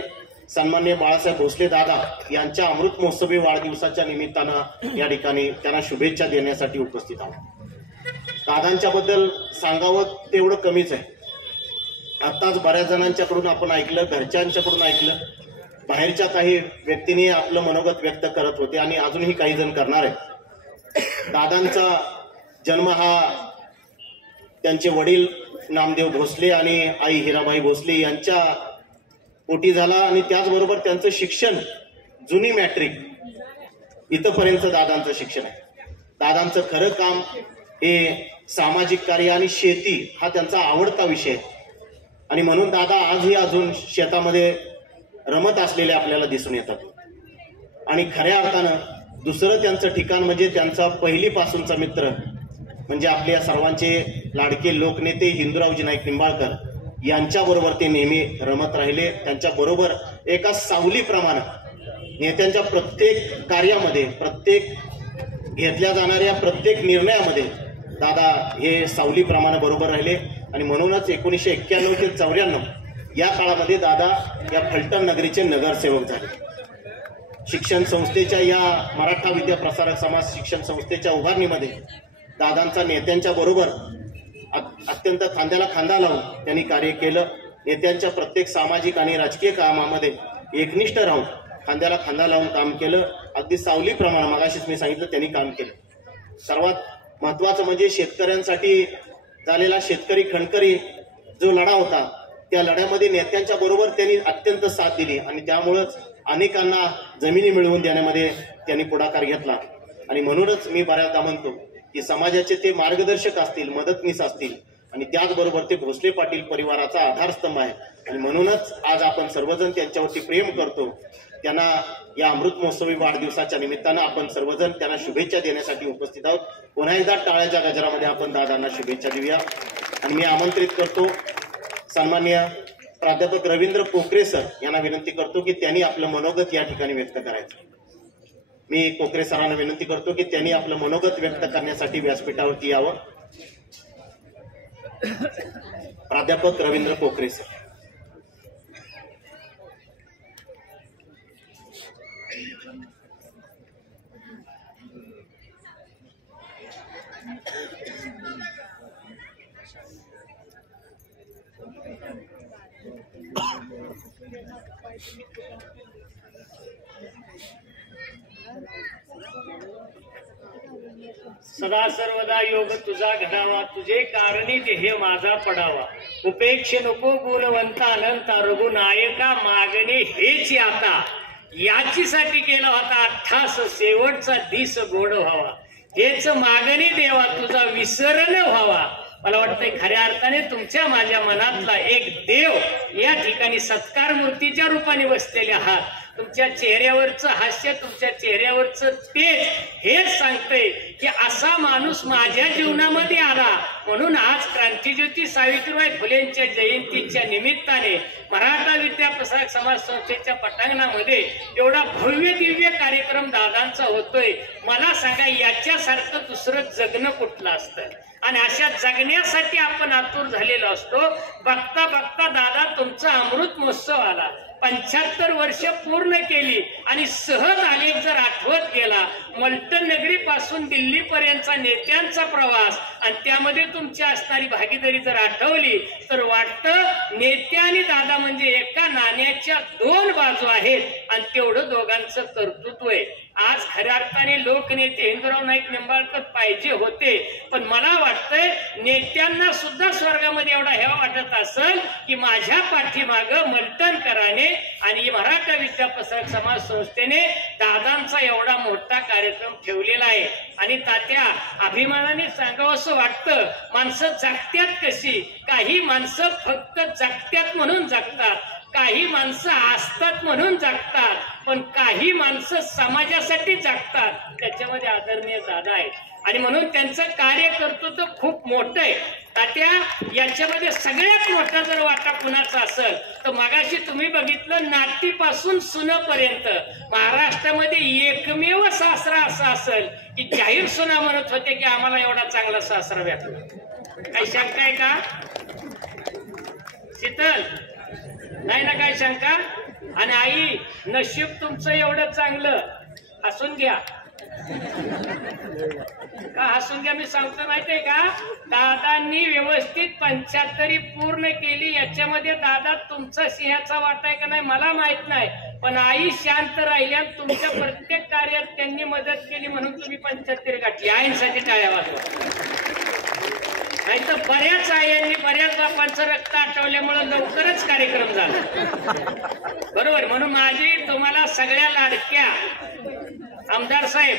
सन्माननीय बाळासाहेब भोसले दादा यांच्या अमृत महोत्सवी वाढदिवसाच्या निमित्तानं या ठिकाणी त्यांना शुभेच्छा देण्यासाठी उपस्थित आहोत. दादांच्या बद्दल सांगावं तेवढं कमीच आहे. आताच बऱ्याच जणांच्याकडून आपण ऐकलं, घरच्यांच्याकडून ऐकलं, बाहेरच्या काही व्यक्तींनी आपलं मनोगत व्यक्त करत होते आणि अजूनही काही जण करणार आहेत. दादांचा जन्म हा त्यांचे वडील नामदेव भोसले आणि आई हिराबाई भोसले यांच्या पोटी झाला आणि त्याचबरोबर त्यांचं शिक्षण जुनी मॅट्रिक इथंपर्यंत दादांचं शिक्षण आहे. दादांचं खरं काम हे सामाजिक कार्य आणि शेती हा त्यांचा आवडता विषय आहे आणि म्हणून दादा आजही अजून शेतामध्ये रमत असलेले आपल्याला दिसून येतात आणि खऱ्या अर्थानं दुसरं त्यांचं ठिकाण म्हणजे त्यांचा पहिलीपासूनचा मित्र म्हणजे आपल्या सर्वांचे लाडके लोकनेते हिंदूरावजी नाईक निंबाळकर यांच्याबरोबर ते नेहमी रमत राहिले. त्यांच्या बरोबर एका सावलीप्रमाणे नेत्यांच्या प्रत्येक कार्यामध्ये, प्रत्येक घेतल्या जाणाऱ्या प्रत्येक निर्णयामध्ये दादा हे सावलीप्रमाणे बरोबर राहिले. आणि म्हणूनच 1991 ते 94 या काळामध्ये दादा या फलटण नगरीचे नगरसेवक झाले. शिक्षण संस्थेच्या या मराठा विद्या प्रसारक समाज शिक्षण संस्थेच्या उभारणीमध्ये दादांचा नेत्यांच्या बरोबर अत्यंत खांद्याला खांदा लावून त्यांनी कार्य केलं. नेत्यांच्या प्रत्येक सामाजिक आणि राजकीय कामामध्ये एकनिष्ठ राहून खांद्याला खांदा लावून काम केलं. अगदी सावलीप्रमाणे मगाशीच मी सांगितलं त्यांनी काम केलं. सर्वात महत्वाचं म्हणजे शेतकऱ्यांसाठी झालेला शेतकरी खणकरी जो लढा होता त्या लढ्यामध्ये नेत्यांच्या बरोबर त्यांनी अत्यंत साथ दिली आणि त्यामुळंच अनेकांना जमिनी मिळवून देण्यामध्ये त्यांनी पुढाकार घेतला. आणि म्हणूनच मी बऱ्याचदा म्हणतो की समाजाचे ते मार्गदर्शक असतील, मदतनीस असतील आणि त्याचबरोबर ते भोसले पाटील परिवाराचा आधारस्तंभ आहे. आणि म्हणूनच आज आपण सर्वजण त्यांच्यावरती प्रेम करतो. त्यांना या अमृत महोत्सवी वाढदिवसाच्या निमित्तानं आपण सर्वजण त्यांना शुभेच्छा देण्यासाठी उपस्थित आहोत. पुन्हा एकदा टाळ्याच्या गजरामध्ये आपण दादांना शुभेच्छा देऊया. आणि मी आमंत्रित करतो सन्माननीय प्राध्यापक रवींद्र कोकरे सर यांना विनंती करतो की त्यांनी आपलं मनोगत या ठिकाणी व्यक्त करायचं. मी कोकरे सरांना विनंती करतो की त्यांनी आपलं मनोगत व्यक्त करण्यासाठी व्यासपीठावरती यावं. प्राध्यापक रवींद्र कोकरे सर. सदा सर्वदा योग तुझा घडावा, तुझे कारणी देह माझा पडावा. उपेक्ष नको गुणवंता अनंता, रघुनायका मागणे हेच आता. याचीसाठी केला होता अठ्ठास, शेवटचा दिस गोड व्हावा. हेच मागणी देवा तुझा विसरण व्हावा. मला वाटतंय खऱ्या अर्थाने तुमच्या माझ्या मनातला एक देव या ठिकाणी सत्कार मूर्तीच्या रूपाने बसलेले आहात. तुमच्या चेहऱ्यावरचं हास्य, तुमच्या चेहऱ्यावरचं तेज हेच सांगतंय की असा माणूस माझ्या जीवनामध्ये आला. म्हणून आज क्रांतीज्योती सावित्रीबाई फुलेंच्या जयंतीच्या निमित्ताने मराठा विद्या प्रसारक समाज संस्थेच्या पटांगणामध्ये एवढा भव्य दिव्य कार्यक्रम दादांचा होतोय. मला सांगा याच्यासारखं दुसरं जगणं कुठलं असतं. आणि अशा जगण्यासाठी आपण आतुर झालेलो असतो. बघता बघता दादा तुमचा अमृत महोत्सव आला. 75 वर्ष पूर्ण केली आणि सहज अनेक जर आठवत गेला मलटण नगरी पासून दिल्ली पर्यंतचा नेत्यांचा प्रवास आणि त्यामध्ये तुमची असणारी भागीदारी जर आठवली तर वाटतं नेते आणि दादा म्हणजे एका नाण्याच्या दोन बाजू आहेत आणि तेवढं दोघांचं कर्तृत्व आहे. आज खऱ्या अर्थाने लोकनेते हिंदूराव नाईक निंबाळकर पाहिजे होते, पण मला वाटतंय नेत्यांना सुद्धा स्वर्गामध्ये एवढा हेवा वाटत असेल की माझ्या पाठीमागं मलटणकराने आणि मराठा विद्या प्रसारक समाज संस्थेने दादांचा एवढा मोठा कार्यक्रम ठेवलेला आहे. आणि तात्या अभिमानाने सांगावं असं वाटतं, माणसं जगत्यात कशी. काही माणसं फक्त जगत्यात म्हणून जगतात, काही माणसं असतात म्हणून जगतात, पण काही माणसं समाजासाठी जगतात. त्याच्यामध्ये आदरणीय दादा आहेत आणि म्हणून त्यांचं कार्य कर्तृत्व खूप मोठं आहे. तात्या याच्यामध्ये सगळ्यात मोठा जर वाटा कुणाचा असेल तर मगाशी तुम्ही बघितलं नातीपासून सुनेपर्यंत महाराष्ट्रामध्ये एकमेव सासरा असा असेल की जाहीर सुना म्हणत होते की आम्हाला एवढा चांगला सासरा भेटला. काही शंका आहे का शीतल? नाही ना काय शंका? आणि आई नशीब तुमचं एवढं चांगलं. हसून घ्या का हसून घ्या. मी सांगतो माहितीये का, दादांनी व्यवस्थित 75 पूर्ण केली. याच्यामध्ये दादा तुमचा सिंहाचा वाटा आहे का नाही मला माहित नाही, पण आई शांत राहिली आणि तुमच्या प्रत्येक कार्यात त्यांनी मदत केली म्हणून तुम्ही 75 गाठली. आईंसाठी टाळ्या वाजवा. नाही तर बऱ्याच आयांनी बऱ्याच बापांचं रक्त आटवल्यामुळे लवकरच कार्यक्रम झाला. बरोबर. म्हणून माझी तुम्हाला सगळ्या लाडक्या आमदार साहेब,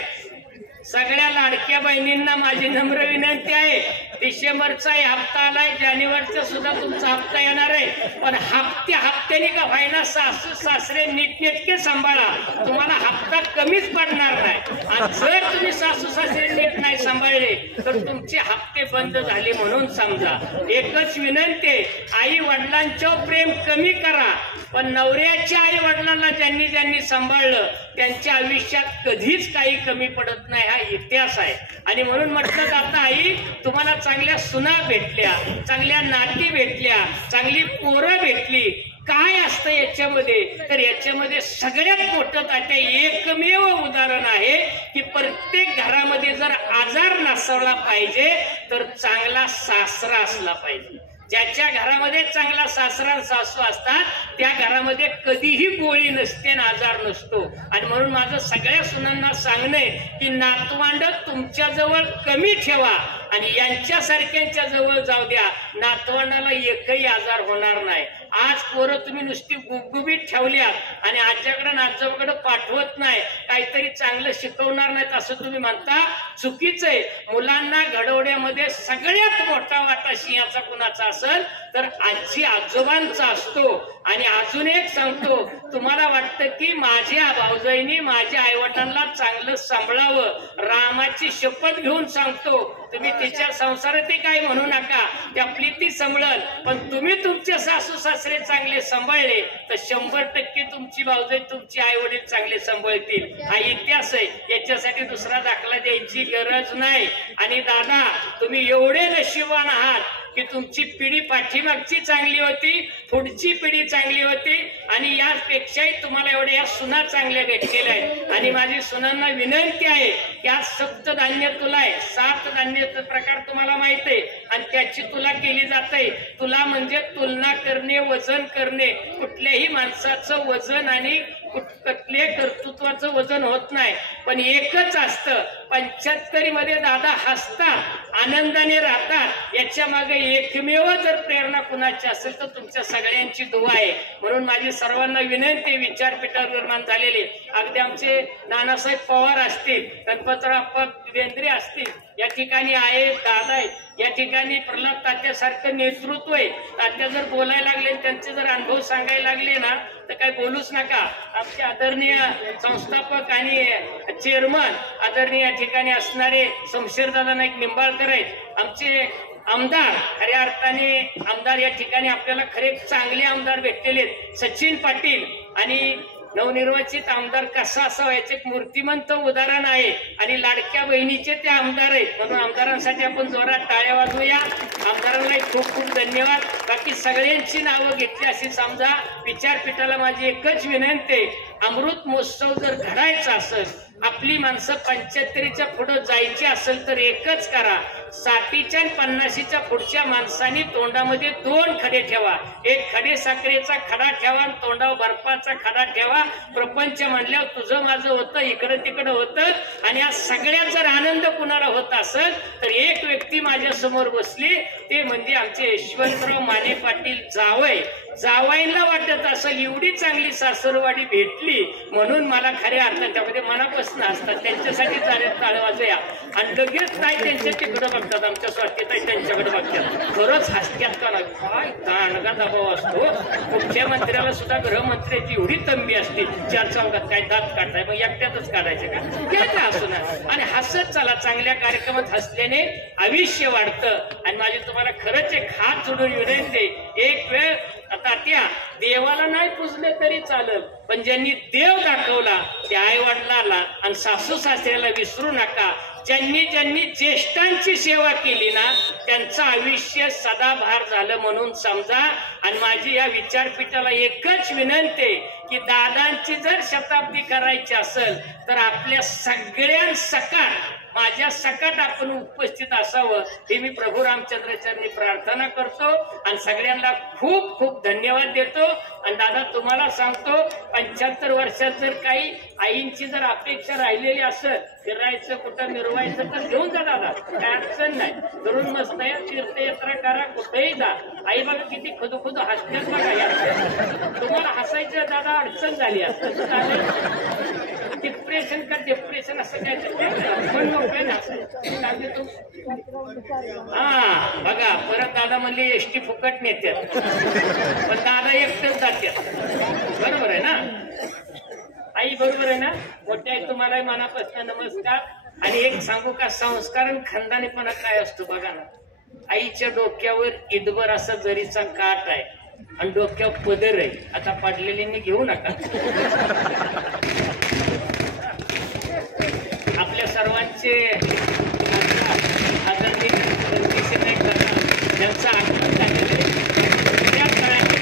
सगळ्या लाडक्या बहिणींना माझी नम्र विनंती आहे डिसेंबरचाही हप्ता आलाय, जानेवारीचा सुद्धा तुमचा हप्ता येणार आहे. पण हप्त्याने का व्हायना सासू सासरे नीटनेटके सांभाळा, तुम्हाला हप्ता कमीच पडणार नाही. आणि जर तुम्ही सासू सासरे नीट नाही सांभाळले तर तुमचे हप्ते बंद झाले म्हणून समजा. एकच विनंती, आई वडिलांच्या प्रेम कमी करा, पण नवऱ्याच्या आई वडिलांना ज्यांनी ज्यांनी सांभाळलं त्यांच्या आयुष्यात कधीच काही कमी पडत नाही, हा इतिहास आहे. आणि म्हणून म्हटलं जातं, आई तुम्हाला चांगल्या सुना भेटल्या, चांगल्या नाती भेटल्या, चांगली पोरं भेटली. काय असतं याच्यामध्ये, तर याच्यामध्ये सगळ्यात मोठं तात्या एकमेव उदाहरण आहे की प्रत्येक घरामध्ये जर आजार नसला पाहिजे तर चांगला सासरा असला पाहिजे. ज्याच्या घरामध्ये चांगला सासरा सासू असतात त्या घरामध्ये कधीही गोळी नसते आणि आजार नसतो. आणि म्हणून माझं सगळ्या सुनांना सांगणे की नातवांड तुमच्या जवळ कमी ठेवा आणि यांच्यासारख्यांच्या जवळ जाऊ द्या, नातवांडाला एकही आजार होणार नाही. आज पोरं तुम्ही नुसती गुबगुबीत ठेवल्यात आणि आजच्याकडे नातवाकडे पाठवत नाही, काहीतरी चांगलं शिकवणार नाहीत असं तुम्ही म्हणता, चुकीचं आहे. मुलांना घडवण्यामध्ये सगळ्यात मोठा वाटा सिंहाचा कुणाचा असेल तर आजी आजोबांचा असतो. आणि अजून एक सांगतो, तुम्हाला वाटतं की माझ्या भाऊजाईनी माझ्या आईवडिलांना चांगलं सांभाळावं, रामाची शपथ घेऊन सांगतो, तुम्ही तिच्या संसारात काही म्हणू नका, ती आपली ती सांभाळल. पण तुम्ही तुमचे सासू सासरे चांगले सांभाळले तर 100% तुमची भाऊजाई तुमची आई वडील चांगले सांभाळतील. हा इतिहास आहे, याच्यासाठी दुसरा दाखला द्यायची गरज नाही. आणि दादा तुम्ही एवढे नशिबान आहात की तुमची पिढी पाठीमागची चांगली होती, पुढची पिढी चांगली होती आणि यापेक्षाही तुम्हाला एवढ्या या सुना चांगल्या भेटलेल्या आहेत. आणि माझी सुनांना विनंती आहे की आज सप्तधान्य तुला आहे, 7 धान्याचा प्रकार तुम्हाला माहित आहे आणि त्याची तुला केली जाते. तुला म्हणजे तुलना करणे, वजन करणे. कुठल्याही माणसाचं वजन आणि कुठल्या कर्तृत्वाचं वजन होत नाही, पण एकच असतं, 75 मध्ये दादा हसतात, आनंदाने राहतात. याच्या मागे एकमेव जर प्रेरणा कुणाची असेल तर तुमच्या सगळ्यांची दुआ आहे. म्हणून माझी सर्वांना विनंती, विचारपीठावर निर्माण झालेली अगदी आमचे नानासाहेब पवार असतील, गणपतराव बेंद्रे असतील, या ठिकाणी आहेत, दादा आहेत, या ठिकाणी प्रल्हाद तात्यासारखं नेतृत्व आहे. तात्या जर बोलायला लागले, त्यांचे जर अनुभव सांगायला लागले ना तर काही बोलूच नका. आमचे आदरणीय संस्थापक आणि चेअरमन आदरणीय या ठिकाणी असणारे शमशेरदादा नाईक निंबाळकर आहेत. आमचे आमदार, खऱ्या अर्थाने आमदार या ठिकाणी आपल्याला खरे चांगले आमदार भेटलेले आहेत. सचिन पाटील आणि नवनिर्वाचित आमदार कसा असावा याचे एक मूर्तिमंत उदाहरण आहे. आणि लाडक्या बहिणीचे ते आमदार आहेत, म्हणून आमदारांसाठी आपण जोरात टाळ्या वाजवूया. आमदारांना खूप खूप धन्यवाद. बाकी सगळ्यांची नावं घेतली अशी समजा. विचारपीठाला माझी एकच विनंती आहे, अमृत महोत्सव जर घडायचा असेल, आपली माणसं 75च्या पुढे जायची असेल तर एकच करा, 60च्या आणि 50च्या पुढच्या माणसांनी तोंडामध्ये 2 खडे ठेवा. एक खडे साखरेचा खडा ठेवा आणि तोंडावर बर्फाचा खडा ठेवा. प्रपंच म्हणल्यावर तुझं माझं होतं, इकडं तिकडं होतं. आणि या सगळ्यात जर आनंद कुणाला होत असेल तर एक व्यक्ती माझ्या समोर बसली, ते म्हणजे आमचे यशवंतराव माने पाटील जावई. जावईला वाटत असेल एवढी चांगली सासरवाडी भेटली म्हणून मला खऱ्या अर्थात त्यामध्ये मनापासून असतात, त्यांच्यासाठी टाळ्या वाजूया. आणि लगेच काय त्यांच्या तिकडं बघतात, आमच्या स्वास्थ्यात त्यांच्याकडे बघतात, खरंच हसत्यात का नाही. काय दांडगा दबाव असतो. मुख्यमंत्र्याला सुद्धा गृहमंत्र्याची एवढी तंबी असते, 4 चौघात काय दात काढताय, मग एकट्यातच काढायचे का, काय असू ना. आणि हसत चला, चांगल्या कार्यक्रमात हसल्याने आयुष्य वाढतं. आणि माझी तुम्हाला खरंच एक हात जोडून विनंती, एक वेळ तात्या देवाला नाही पुजले तरी चालेल, पण ज्यांनी देव दाखवला त्या आई वडिलाला आणि सासू सासऱ्याला विसरू नका. ज्यांनी ज्यांनी ज्येष्ठांची सेवा केली ना त्यांचं आयुष्य सदाभार झालं म्हणून समजा. आणि माझी या विचारपीठाला एकच विनंती की दादांची जर शताब्दी करायची असेल तर आपल्या सगळ्यांसकट माझ्या सकट आपण उपस्थित असावं हे मी प्रभू रामचंद्राचरणी प्रार्थना करतो आणि सगळ्यांना खूप खूप धन्यवाद देतो. आणि दादा तुम्हाला सांगतो, 75 वर्षात जर काही आईंची जर अपेक्षा राहिलेली असेल, फिरायचं कुठं मिरवायचं तर घेऊन जा दादा, काय अडचण नाही. धरून मस्त तीर्थयात्रा करा, कुठेही जा. आई बघा किती खुदू हसतात बघा. तुम्हाला हसायचं दादा अडचण झाली असं डिप्रेशन का डिप्रेशन असं काय पण नको आहे ना काय देतो? हा बघा परत दादा म्हणले एसटी फुकट नेत्यात पण दादा एकटंच जात्यात बरोबर आहे ना आई बरोबर आहे ना मोठ्या आई तुम्हाला मनापासून नमस्कार. आणि एक सांगू का संस्कार आणि खंदानेपणा काय असतो बघा ना. आईच्या डोक्यावर इदभर असा जरीचा काठ आहे आणि डोक्यावर पदर आहे. आता पडलेल्यांनी घेऊ नका. आपल्या सर्वांचे आदरणीय ज्यांचा आगमन झालेलं आहे त्या काळात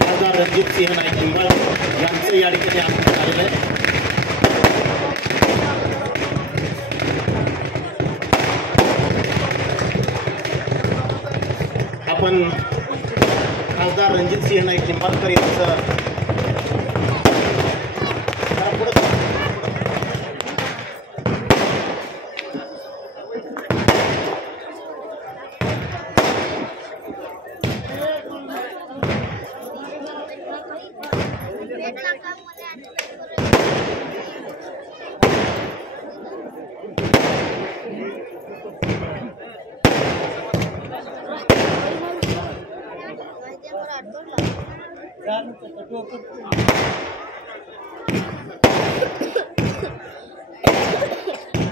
खासदार रणजित सिंह नाईक निंबाळकर यांचं या ठिकाणी आगमन झालेलं आहे. आपण खासदार रणजित सिंह नाईक निंबाळकर यांचं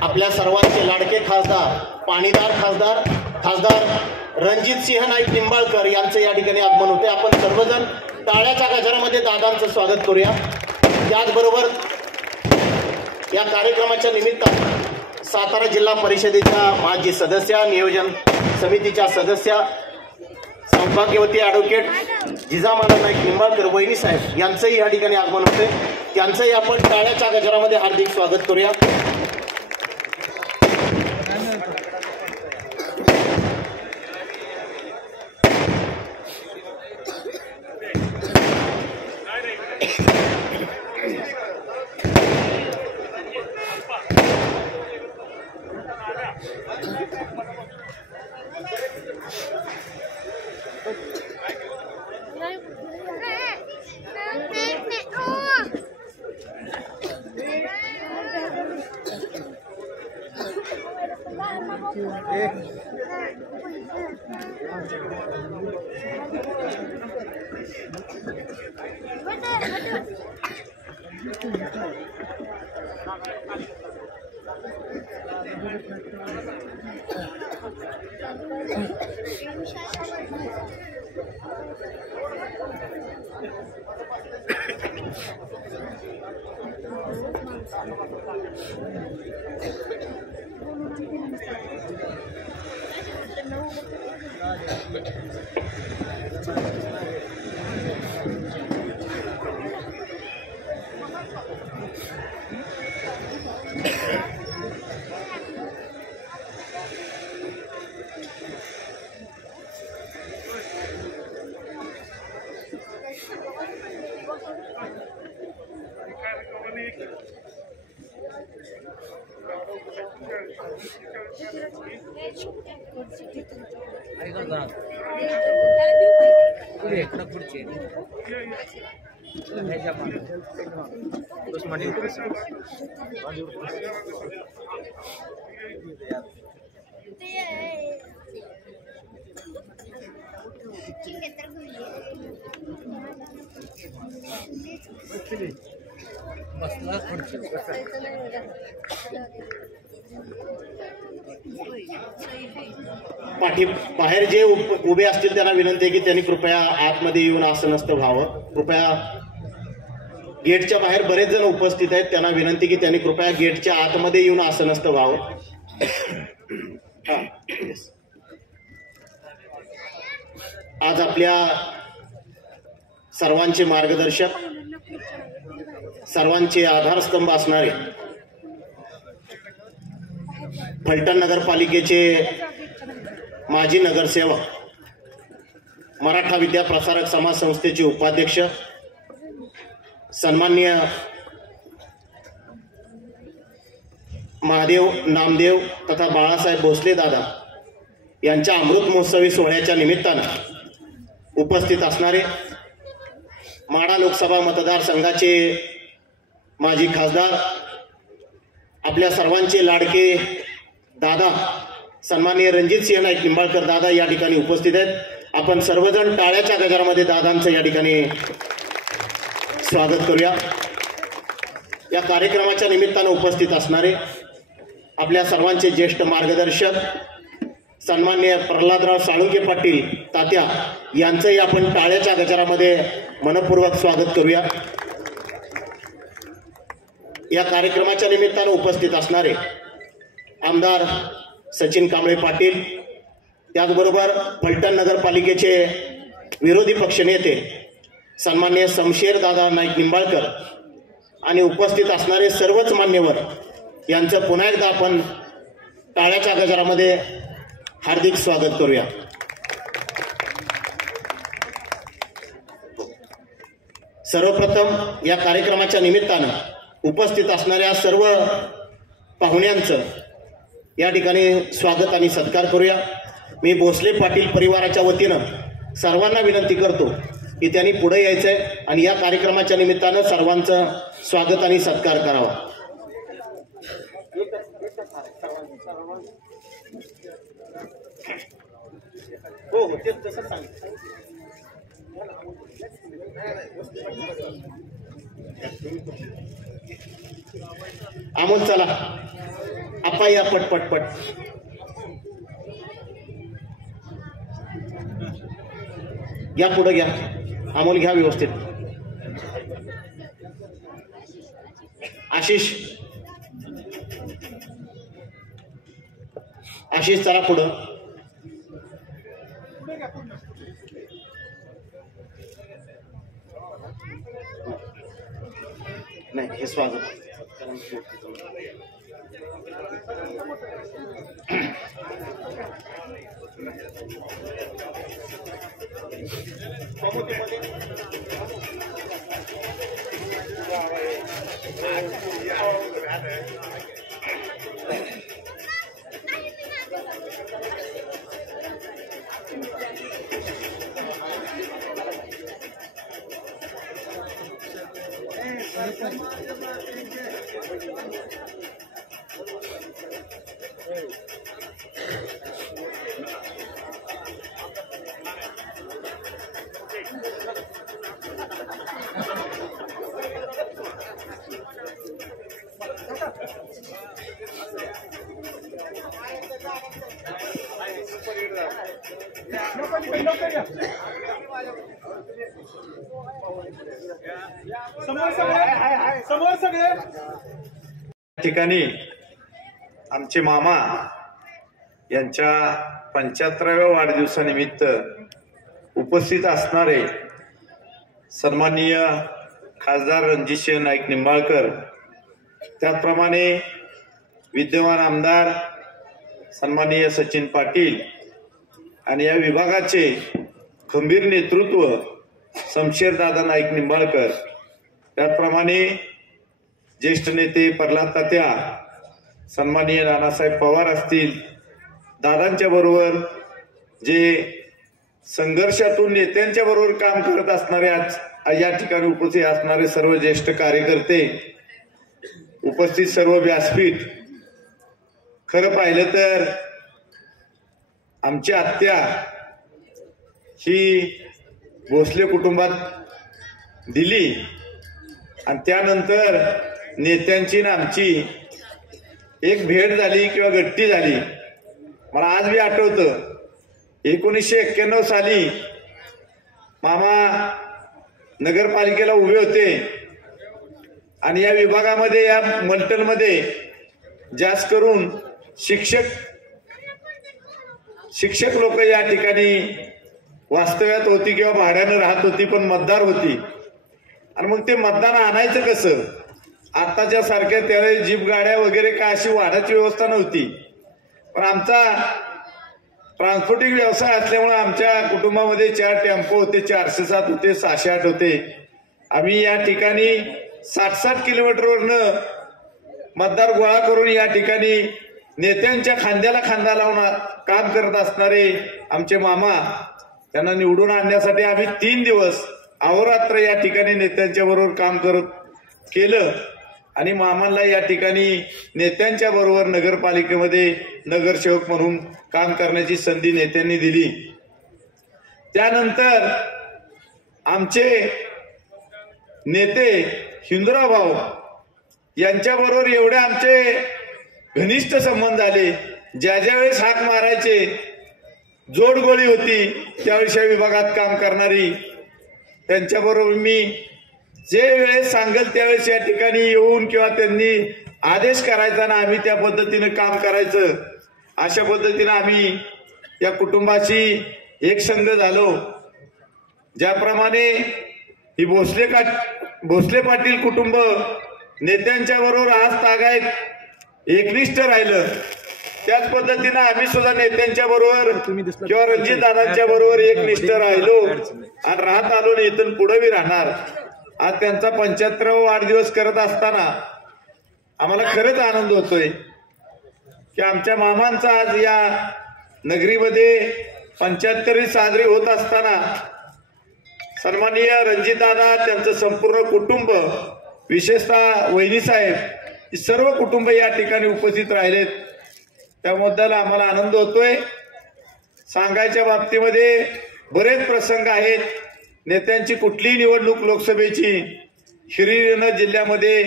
आपल्या सर्वांचे लाडके खासदार पाणीदार खासदार रणजित सिंह नाईक निंबाळकर यांचं या ठिकाणी आगमन होते. आपण सर्वजण टाळ्याच्या गजरामध्ये दादांचं स्वागत करूया. त्याचबरोबर या कार्यक्रमाच्या निमित्तानं सातारा जिल्हा परिषदेच्या माजी सदस्या नियोजन समितीच्या सदस्या सौभाग्यवती ॲडव्होकेट जिजामाता नाईक निंबाळकर वहिनी साहेब यांचंही या ठिकाणी आगमन होते. त्यांचंही आपण टाळ्याच्या गजरामध्ये हार्दिक स्वागत करूया. बाहेर जे उभे असतील त्यांना विनंती आहे की त्यांनी कृपया आतमध्ये येऊन आसनस्थ व्हावं. कृपया गेटच्या बाहेर बरेच जण उपस्थित आहेत, त्यांना विनंती की त्यांनी कृपया गेटच्या आतमध्ये येऊन आसनस्थ व्हावं. आज आपल्या सर्वांचे मार्गदर्शक, सर्वांचे आधारस्तंभ असणारे फलटण नगरपालिकेचे माजी नगरसेवक, मराठा विद्या प्रसारक समाज संस्थेचे उपाध्यक्ष, सन्माननीय महादेव नामदेव तथा बाळासाहेब भोसले दादा यांच्या अमृत महोत्सवी सोहळ्याच्या निमित्तानं उपस्थित असणारे माढा लोकसभा मतदारसंघाचे माजी खासदार, आपल्या सर्वांचे लाडके दादा सन्माननीय रणजितसिंह नाईक निंबाळकर दादा या ठिकाणी उपस्थित आहेत. आपण सर्वजण टाळ्याच्या गजरामध्ये दादांचं या ठिकाणी स्वागत करूया. या कार्यक्रमाच्या निमित्तानं उपस्थित असणारे आपल्या सर्वांचे ज्येष्ठ मार्गदर्शक सन्माननीय प्रल्हादराव साळुंके पाटील तात्या यांचंही आपण टाळ्याच्या गजरामध्ये मनपूर्वक स्वागत करूया. या कार्यक्रमाच्या निमित्तानं उपस्थित असणारे आमदार सचिन कांबळे पाटील, त्याचबरोबर फलटण नगरपालिकेचे विरोधी पक्षनेते सन्माननीय शमशेर दादा नाईक निंबाळकर आणि उपस्थित असणारे सर्वच मान्यवर यांचं पुन्हा एकदा आपण टाळ्याच्या गजरामध्ये हार्दिक स्वागत करूया. सर्वप्रथम या कार्यक्रमाच्या निमित्तानं उपस्थित असणाऱ्या सर्व पाहुण्यांचं या ठिकाणी स्वागत आणि सत्कार करूया. मी भोसले पाटील परिवाराच्या वतीनं सर्वांना विनंती करतो की त्यांनी पुढे यायचंय आणि या कार्यक्रमाच्या निमित्तानं सर्वांचं स्वागत आणि सत्कार करावा. हो हो तेच तसं सांग. अमोल चला आपा या पटपट या पुढे घ्या. अमोल घ्या व्यवस्थित. आशिष चला पुढं. नाही हे स्वागत. ठिकाणी आमचे मामा यांच्या 75व्या वाढदिवसानिमित्त उपस्थित असणारे सन्माननीय खासदार रणजितसिंह नाईक निंबाळकर, त्याचप्रमाणे विद्यमान आमदार सन्माननीय सचिन पाटील आणि या विभागाचे खंबीर नेतृत्व शमशेर दादा नाईक निंबाळकर, त्याचप्रमाणे ज्येष्ठ नेते प्रल्हाद तात्या, सन्माननीय नानासाहेब पवार असतील, दादांच्या बरोबर जे संघर्षातून नेत्यांच्या बरोबर काम करत असणारे आज या ठिकाणी उपस्थित असणारे सर्व ज्येष्ठ कार्यकर्ते, उपस्थित सर्व व्यासपीठ. खरं पाहिलं तर आमची आत्या ही भोसले कुटुंबात दिली आणि त्यानंतर नेत्यांची ना आमची एक भेट झाली किंवा गट्टी झाली. मला आज बी आठवतं 1991 साली मामा नगरपालिकेला उभे होते आणि या विभागामध्ये या मल्टलमध्ये जास्त करून शिक्षक लोक या ठिकाणी वास्तव्यात होती किंवा भाड्यानं राहत होती, पण मतदार होती. आणि मग ते मतदान आणायचं कसं? आताच्या सारख्या त्यावेळेस जीप गाड्या वगैरे काय अशी वाढायची व्यवस्था नव्हती. पण आमचा ट्रान्सपोर्टिंग व्यवसाय असल्यामुळे आमच्या कुटुंबामध्ये 4 टेम्पो होते, 407 होते, 608 होते. आम्ही या ठिकाणी 60-60 किलोमीटरवरनं मतदार गोळा करून या ठिकाणी नेत्यांच्या खांद्याला खांदा लावून काम करत असणारे आमचे मामा, त्यांना निवडून आणण्यासाठी आम्ही 3 दिवस अहोरात्र या ठिकाणी नेत्यांच्या बरोबर काम केलं आणि मामांना या ठिकाणी नेत्यांच्या बरोबर नगरपालिकेमध्ये नगरसेवक म्हणून काम करण्याची संधी नेत्यांनी दिली. त्यानंतर आमचे नेते हिंदुराव भाऊ यांच्याबरोबर एवढे आमचे घनिष्ठ संबंध झाले. ज्या ज्यावेळेस हाक मारायचे, जोडगोळी होती त्यावेळेस या विभागात काम करणारी, त्यांच्याबरोबर मी जे वेळेस सांगेल त्यावेळेस या ठिकाणी येऊन किंवा त्यांनी आदेश करायचा ना आम्ही त्या पद्धतीनं काम करायचं. अशा पद्धतीनं आम्ही या कुटुंबाशी एक संघ झालो. ज्याप्रमाणे ही भोसले पाटील कुटुंब नेत्यांच्या बरोबर आज तागायत एकनिष्ठ राहिलं, त्याच पद्धतीनं आम्ही सुद्धा नेत्यांच्या बरोबर किंवा रणजित दादांच्या बरोबर एकनिष्ठ राहिलो आणि राहत आलो आणि इथून पुढे बी राहणार. आज त्यांचा 75वा वाढदिवस करत असताना आम्हाला खरंच आनंद होतोय की आमच्या मामांचा आज या नगरीमध्ये 75वी साजरी होत असताना सन्माननीय रणजितदादा, त्यांचं संपूर्ण कुटुंब, विशेषतः वहिनीसाहेब, सर्व कुटुंब या ठिकाणी उपस्थित राहिलेत. त्याबद्दल आम्हाला आनंद होतोय. सांगायच्या बाबतीमध्ये बरेच प्रसंग आहेत. नेत्यांची कुठलीही निवडणूक लोकसभेची श्रीनगर जिल्ह्यामध्ये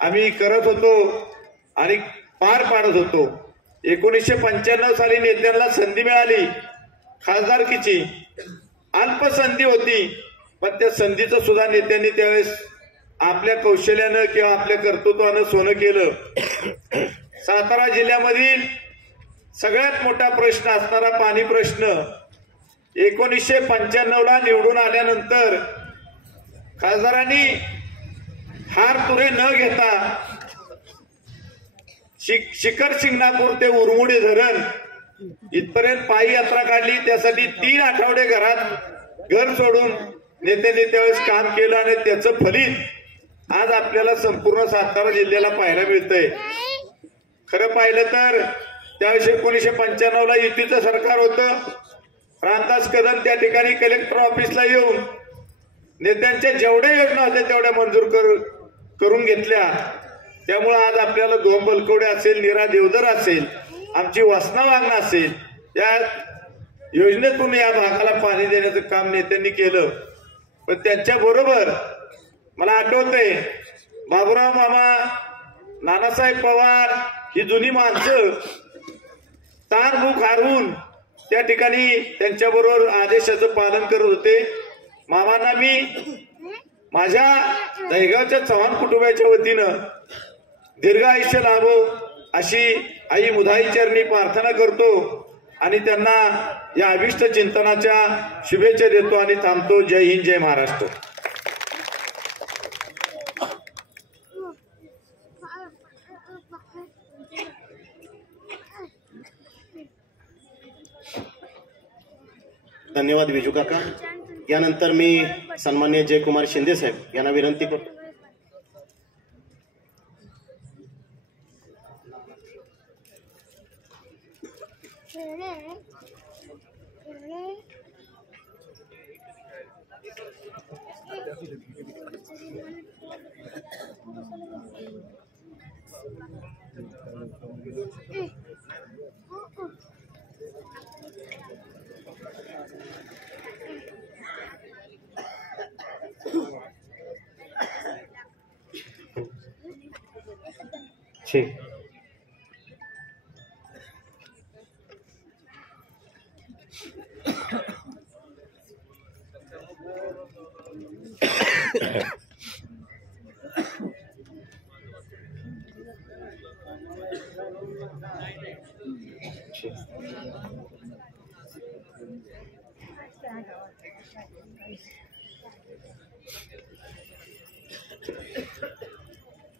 आम्ही करत होतो आणि पार पाडत होतो. 1995 साली नेत्यांना संधी मिळाली खासदारकीची. अल्प संधी होती, पण त्या संधीचं सुद्धा नेत्यांनी त्यावेळेस आपल्या कौशल्यानं किंवा आपल्या कर्तृत्वानं सोनं केलं. सातारा जिल्ह्यामधील सगळ्यात मोठा प्रश्न असणारा पाणी प्रश्न 1995ला निवडून आल्यानंतर खासदारांनी हार तुरे न घेता शिखर शिंगणापूर ते उरमुडी धरण इथपर्यंत पायी यात्रा काढली. त्यासाठी 3 आठवडे घर सोडून नेत्यांनी त्यावेळेस काम केलं आणि त्याचं फलित आज आपल्याला संपूर्ण सातारा जिल्ह्याला पाहायला मिळतंय. खरं पाहिलं तर त्यावेळेस 1995ला युतीचं सरकार होतं. रामदास कदम त्या ठिकाणी कलेक्टर ऑफिसला येऊन नेत्यांच्या जेवढ्या योजना होत्या तेवढ्या मंजूर करून घेतल्या. त्यामुळे आज आपल्याला 2 बलकवडे असेल, नीरा देवधर असेल, आमची वासना वागणं असेल, या योजनेतून या भागाला पाणी देण्याचं काम नेत्यांनी केलं. पण त्यांच्या बरोबर मला आठवतंय बाबुराव मामा, नानासाहेब पवार ही जुनी माणसं तार मुख हारवून त्या ठिकाणी त्यांच्याबरोबर आदेशाचं पालन करत होते. मामांना मी माझ्या दहेगावच्या चव्हाण कुटुंबाच्या वतीनं दीर्घ आयुष्य लाभो अशी आई मुधाई चरणी प्रार्थना करतो आणि त्यांना या अभिष्ट चिंतनाच्या शुभेच्छा देतो आणि थांबतो. जय हिंद, जय महाराष्ट्र. धन्यवाद विजू काका. यानंतर मी सन्माननीय जयकुमार शिंदे साहेब यांना विनंती करतो. ठीक.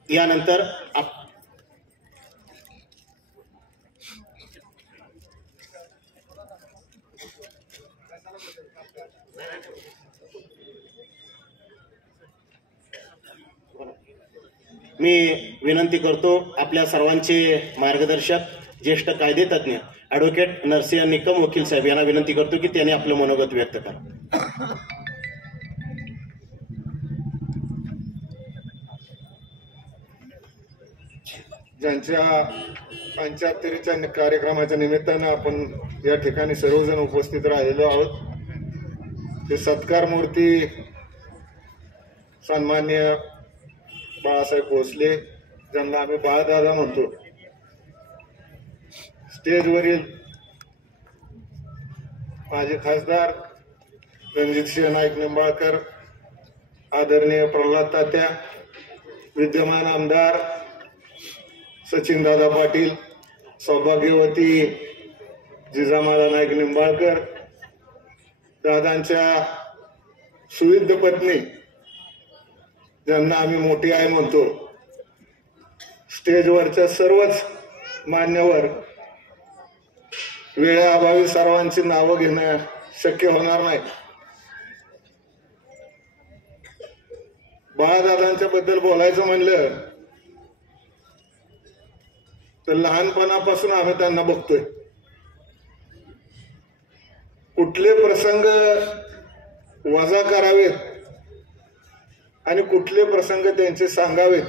यानंतर मी विनंती करतो आपल्या सर्वांचे मार्गदर्शक ज्येष्ठ कायदेतज्ञ ॲडव्होकेट नरसिंह निकम वकील साहेब यांना विनंती करतो की त्यांनी आपलं मनोगत व्यक्त करा. ज्यांच्या 75च्या कार्यक्रमाच्या निमित्तानं आपण या ठिकाणी सर्वजण उपस्थित राहिलेलो आहोत, ते सत्कार मूर्ती सन्मान्य बाळासाहेब भोसले, ज्यांना आम्ही बाळदादा म्हणतो, स्टेजवरील माजी खासदार रणजितसिंह नाईक निंबाळकर, आदरणीय प्रल्हाद तात्या, विद्यमान आमदार सचिनदादा पाटील, सौभाग्यवती जिजामाता नाईक निंबाळकर, दादांच्या सुविद्य पत्नी ज्यांना आम्ही मोठी आई म्हणतो, स्टेजवरच्या सर्वच मान्यवर, वेळेअभावी सर्वांची नावं घेणं शक्य होणार नाही. बाळादादांच्या बद्दल बोलायचं म्हणलं तर लहानपणापासून आम्ही त्यांना बघतोय. कुठले प्रसंग वजा करावेत आणि कुठले प्रसंग त्यांचे सांगावेत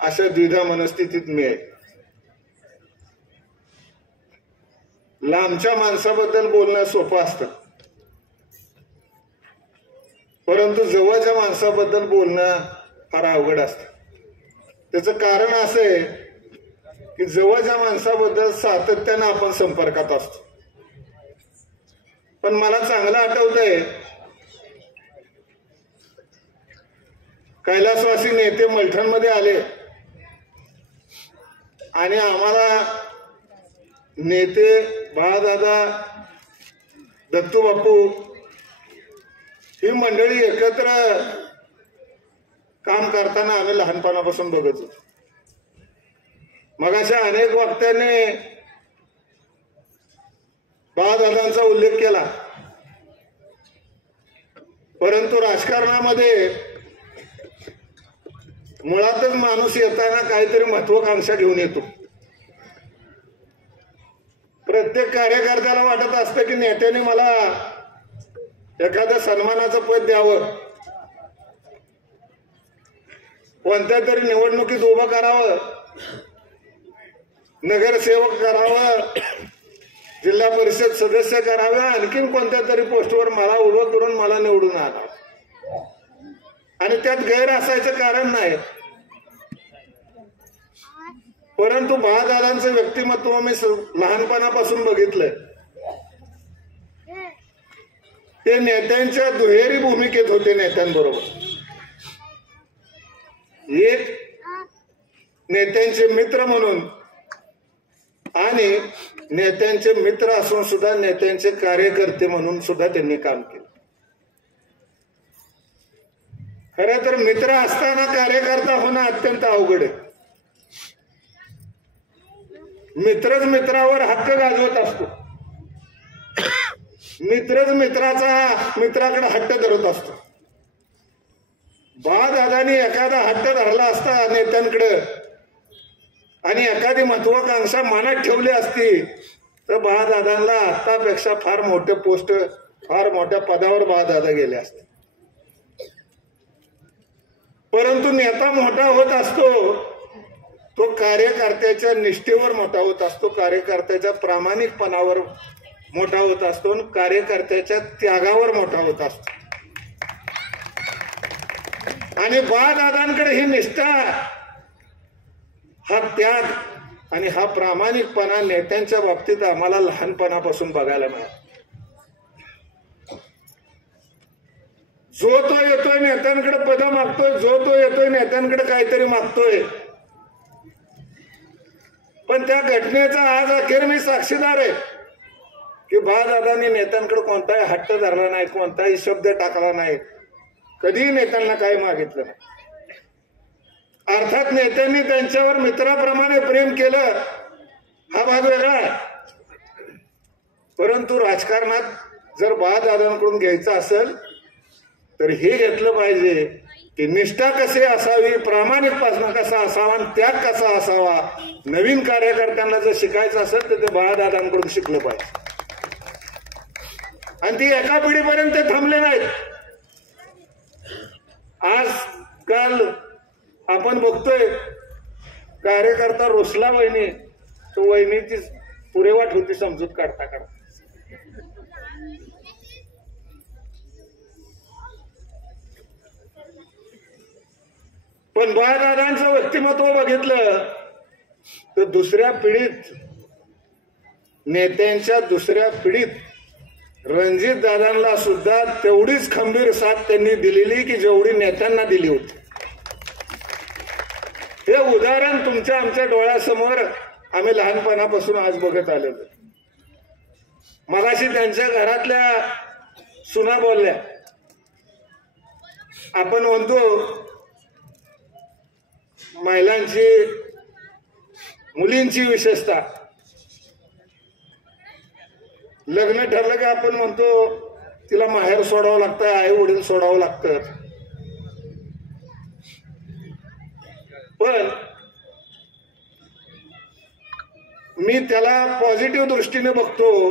अशा द्विधा मनस्थितीत मी आहे. लांबच्या माणसाबद्दल बोलणं सोपं असतं, परंतु जवळच्या माणसाबद्दल बोलणं फार अवघड असतं. त्याचं कारण असं आहे की जवळच्या माणसाबद्दल सातत्यानं आपण संपर्कात असतो. पण मला चांगलं आठवतंय, कैलासवासी नेते मलठणमध्ये आले आणि आम्हाला नेते बाळादादा, दत्तू बापू ही मंडळी एकत्र काम करताना आम्ही लहानपणापासून बघत होतो. मग अशा अनेक वक्त्यांनी बाळादादांचा उल्लेख केला, परंतु राजकारणामध्ये मुळातच माणूस येताना काहीतरी महत्वाकांक्षा घेऊन येतो. प्रत्येक कार्यकर्त्याला वाटत असतं की नेत्याने मला एखाद्या सन्मानाचं पद द्यावं, कोणत्या तरी निवडणुकीत उभं करावं, नगरसेवक करावं, जिल्हा परिषद सदस्य करावं, आणखीन कोणत्या तरी पोस्टवर मला उभं करून मला निवडून आला. आणि त्यात गैर असायचं कारण नाही, परंतु बाळादादांचं व्यक्तिमत्व मी लहानपणापासून बघितलंय. ते नेत्यांच्या दुहेरी भूमिकेत होते. नेत्यांबरोबर एक नेत्यांचे मित्र म्हणून आणि नेत्यांचे मित्र असून सुद्धा नेत्यांचे कार्यकर्ते म्हणून सुद्धा त्यांनी काम केलं. खरं तर मित्र असताना कार्यकर्ता होणं अत्यंत अवघड आहे. मित्रच मित्रावर हक्क गाजवत असतो, मित्रच मित्राकडे हट्ट धरत असतो. बाळादादांनी एखादा हट्ट धरला असता नेत्यांकडे आणि एखादी महत्वाकांक्षा मनात ठेवली असती तर बाळादादांना आतापेक्षा फार मोठे पोस्ट, फार मोठ्या पदावर बाळादादा गेले असते. परंतु नेता मोठा होत असतो तो कार्यकर्त्याच्या निष्ठेवर मोठा होत असतो, कार्यकर्त्याच्या प्रामाणिकपणावर मोठा होत असतो आणि कार्यकर्त्याच्या त्यागावर मोठा होत असतो. आणि बाळादादांकडे ही निष्ठा, हा त्याग आणि हा प्रामाणिकपणा नेत्यांच्या बाबतीत आम्हाला लहानपणापासून बघायला मिळाला. जो तो येतोय नेत्यांकडे पद मागतोय, जो तो येतोय नेत्यांकडे काहीतरी मागतोय, पण त्या घटनेचा आज अखेर मी साक्षीदार आहे की बाळादादांनी नेत्यांकडे कोणताही हट्ट धरला नाही, कोणताही शब्द टाकला नाही, कधीही नेत्यांना काही मागितलं नाही. अर्थात नेत्यांनी त्यांच्यावर मित्राप्रमाणे प्रेम केलं, हा भाग वेगळा आहे. परंतु राजकारणात जर बाळादादांकडून घ्यायचं असेल तर हे घेतलं पाहिजे की निष्ठा कशी असावी, प्रामाणिकपणा कसा असावा आणि त्याग कसा असावा. नवीन कार्यकर्त्यांना जर शिकायचं असेल तर ते बाळादादांकडून शिकलं पाहिजे. आणि ती एका पिढीपर्यंत थांबले नाहीत. आजकाल आपण बघतोय कार्यकर्ता रुसला वहिनी, तो वहिनीची पुरेवाट होती समजूत काढता काढता. पण बाळादादांचं व्यक्तिमत्व बघितलं तर दुसऱ्या पिढीत, नेत्यांच्या दुसऱ्या पिढीत रणजित दादांना सुद्धा तेवढीच खंबीर साथ त्यांनी दिलेली की जेवढी नेत्यांना दिली होती. हे उदाहरण तुमच्या आमच्या डोळ्यासमोर आम्ही लहानपणापासून आज बघत आलेलो. मगाशी त्यांच्या घरातल्या सुना बोलल्या. आपण म्हणतो महिलांची, मुलींची विशेषता, लग्न ठरलं की आपण म्हणतो तिला माहेर सोडावं लागतं, आई वडील सोडावं लागतं. पण मी त्याला पॉझिटिव्ह दृष्टीने बघतो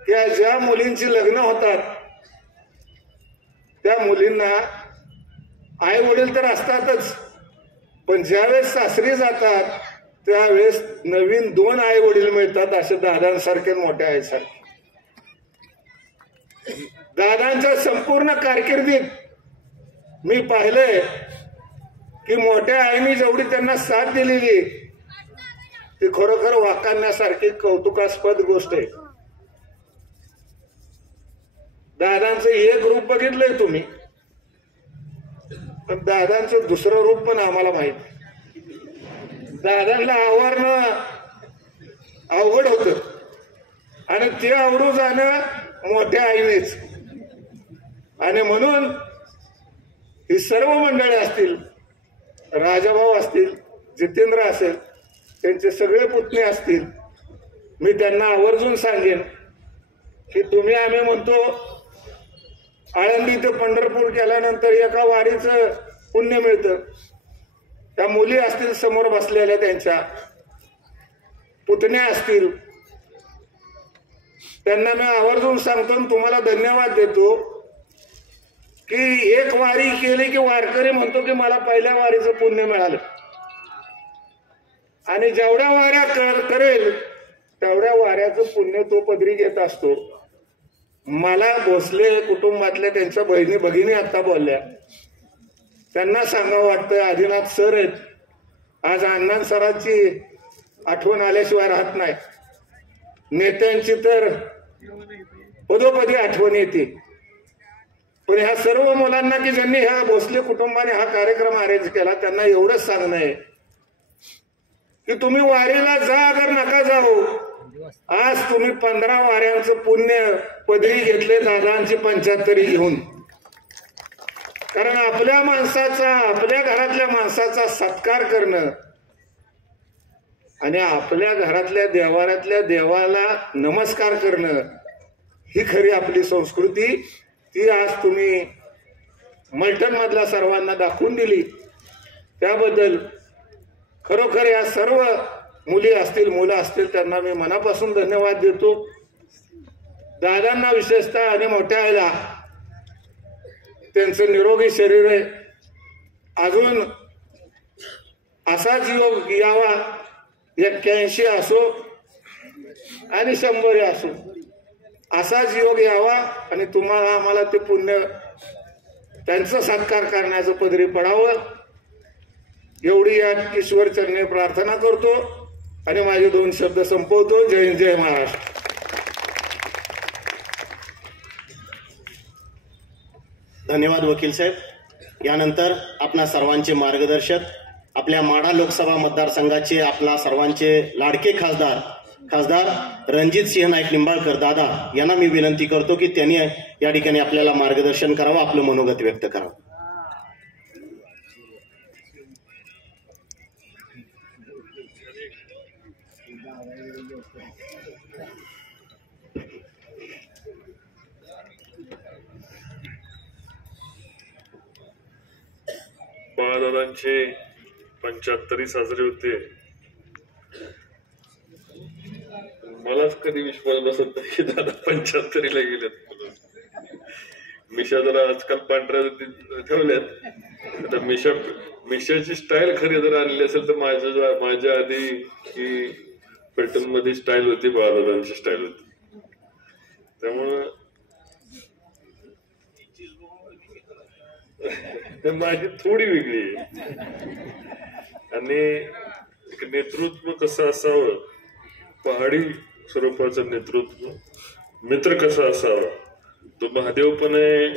की ज्या मुलींची लग्न होतात त्या मुलींना आई वडील तर असतातच, पण ज्यावेळेस सासरी जातात त्यावेळेस नवीन 2 आई वडील मिळतात. असे दादांसारखे मोठ्या आईसारखे. दादांच्या संपूर्ण कारकिर्दीत मी पाहिलंय की मोठ्या आईने जेवढी त्यांना साथ दिलेली ती खरोखर वाखाणण्यासारखी कौतुकास्पद गोष्ट आहे. दादांचं एक रूप बघितलंय तुम्ही, पण दादांचं दुसरं रूप पण आम्हाला माहिती. दादांना आवरणं अवघड होतं आणि ते आवडू जाणं मोठ्या आईनेच. आणि म्हणून ही सर्व मंडळी असतील, राजाभाऊ असतील, जितेंद्र असेल, त्यांचे सगळे पुतणे असतील, मी त्यांना आवर्जून सांगेन की तुम्ही, आम्ही म्हणतो आळंदी ते पंढरपूर केल्यानंतर एका वारीचं पुण्य मिळतं. त्या मुली असतील समोर बसलेल्या, त्यांच्या पुतण्या असतील, त्यांना मी आवर्जून सांगतो, तुम्हाला धन्यवाद देतो की एक वारी केली की वारकरी म्हणतो की मला पहिल्या वारीचं पुण्य मिळालं. आणि जेवढ्या वाऱ्या करेल तेवढ्या वाऱ्याचं पुण्य तो पदरी घेत असतो. मला भोसले कुटुंबातल्या त्यांच्या बहिणी भगिनी आता बोलल्या, त्यांना सांगावं वाटतं, आदिनाथ सर आहेत, आज अण्णा सरांची आठवण आल्याशिवाय राहत नाही. नेत्यांची तर पदोपदी आठवण येते. पण ह्या सर्व मुलांना की ज्यांनी ह्या भोसले कुटुंबाने हा कार्यक्रम अरेंज केला त्यांना एवढंच सांगणं आहे की तुम्ही वारीला जा अगर नका जाऊ. आज तुम्ही 15 वाऱ्यांचं पुण्य पदरी घेतले दादांची 75 घेऊन. कारण आपल्या माणसाचा, आपल्या घरातल्या माणसाचा सत्कार करणं आणि आपल्या घरातल्या देवाऱ्यातल्या देवाला नमस्कार करणं ही खरी आपली संस्कृती. ती आज तुम्ही मलटण मधल्या सर्वांना दाखवून दिली. त्याबद्दल खरोखर या सर्व मुली असतील, मुलं असतील, त्यांना मी मनापासून धन्यवाद देतो. दादांना विशेषतः आणि मोठ्या आईला त्यांचं निरोगी शरीर आहे, अजून असाच योग यावा. 81 असो आणि 100 असो, असाच योग यावा आणि तुम्हाला आम्हाला ते पुण्य त्यांचा सत्कार करण्याचं पदरी पडावं एवढी या ईश्वर चरणी प्रार्थना करतो आणि माझे 2 शब्द संपवतो. जय हिंद, जय महाराष्ट्र. धन्यवाद वकील साहेब. यानंतर आपणा सर्वांचे मार्गदर्शक, आपल्या माढा लोकसभा मतदारसंघाचे आपला सर्वांचे लाडके खासदार रणजित सिंह नाईक निंबाळकर दादा यांना मी विनंती करतो की त्यांनी या ठिकाणी आपल्याला मार्गदर्शन करावं, आपलं मनोगत व्यक्त करावं. बाळादादांचे 75 साजरे होते. मलाच कधी विश्वास बसत नाही की दादा 75ला गेलेत. मिशा जरा आजकाल पांढऱ्या ठेवल्यात. आता मिशाची स्टाईल खरी जर आणली असेल तर माझ्या आधी ही पॅटर्न मध्ये स्टाईल होती, बाळादादांची स्टाईल होती. त्यामुळं माझी थोडी वेगळी आहे. आणि नेतृत्व कसं असावं, पहाडी स्वरूपाचं नेतृत्व, मित्र कसा असावा, तो महादेव पण आहे,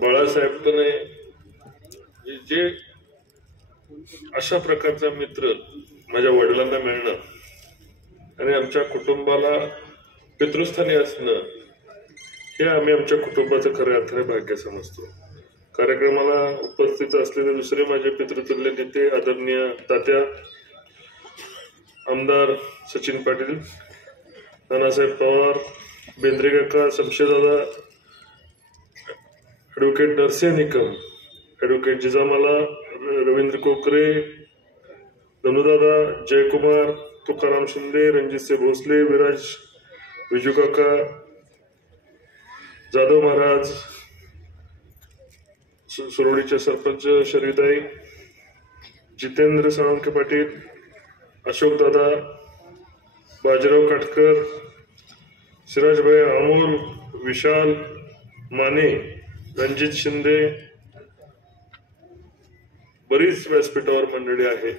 बाळासाहेब पण आहे. जे अशा प्रकारचा मित्र माझ्या वडिलांना मिळणं आणि आमच्या कुटुंबाला पितृस्थानी असणं हे आम्ही आमच्या कुटुंबाचं खऱ्या अर्थाने भाग्य समजतो. कार्यक्रमाला उपस्थित असलेले दुसरे माझे पितृतुल्य नेते आदरणीय तात्या आमदार सचिन पाटील, नानासाहेब पवार, बेंद्रे काका, शमशेरदादा, ॲडव्होकेट नरसिंह निकम, ॲडव्होकेट जिजामाला, रवींद्र कोकरे, धनुदादा, जयकुमार, तुकाराम शिंदे, रणजितसिंह भोसले, विराज, विजू काका, जाधव महाराज, सुरवडीचे सरपंच शरीताई, जितेंद्र साळुंखे पाटील, अशोक दादा, बाजीराव काटकर, सिराजभाई अमोल, विशाल माने, रणजित शिंदे, बरीच व्यासपीठावर मंडळी आहे.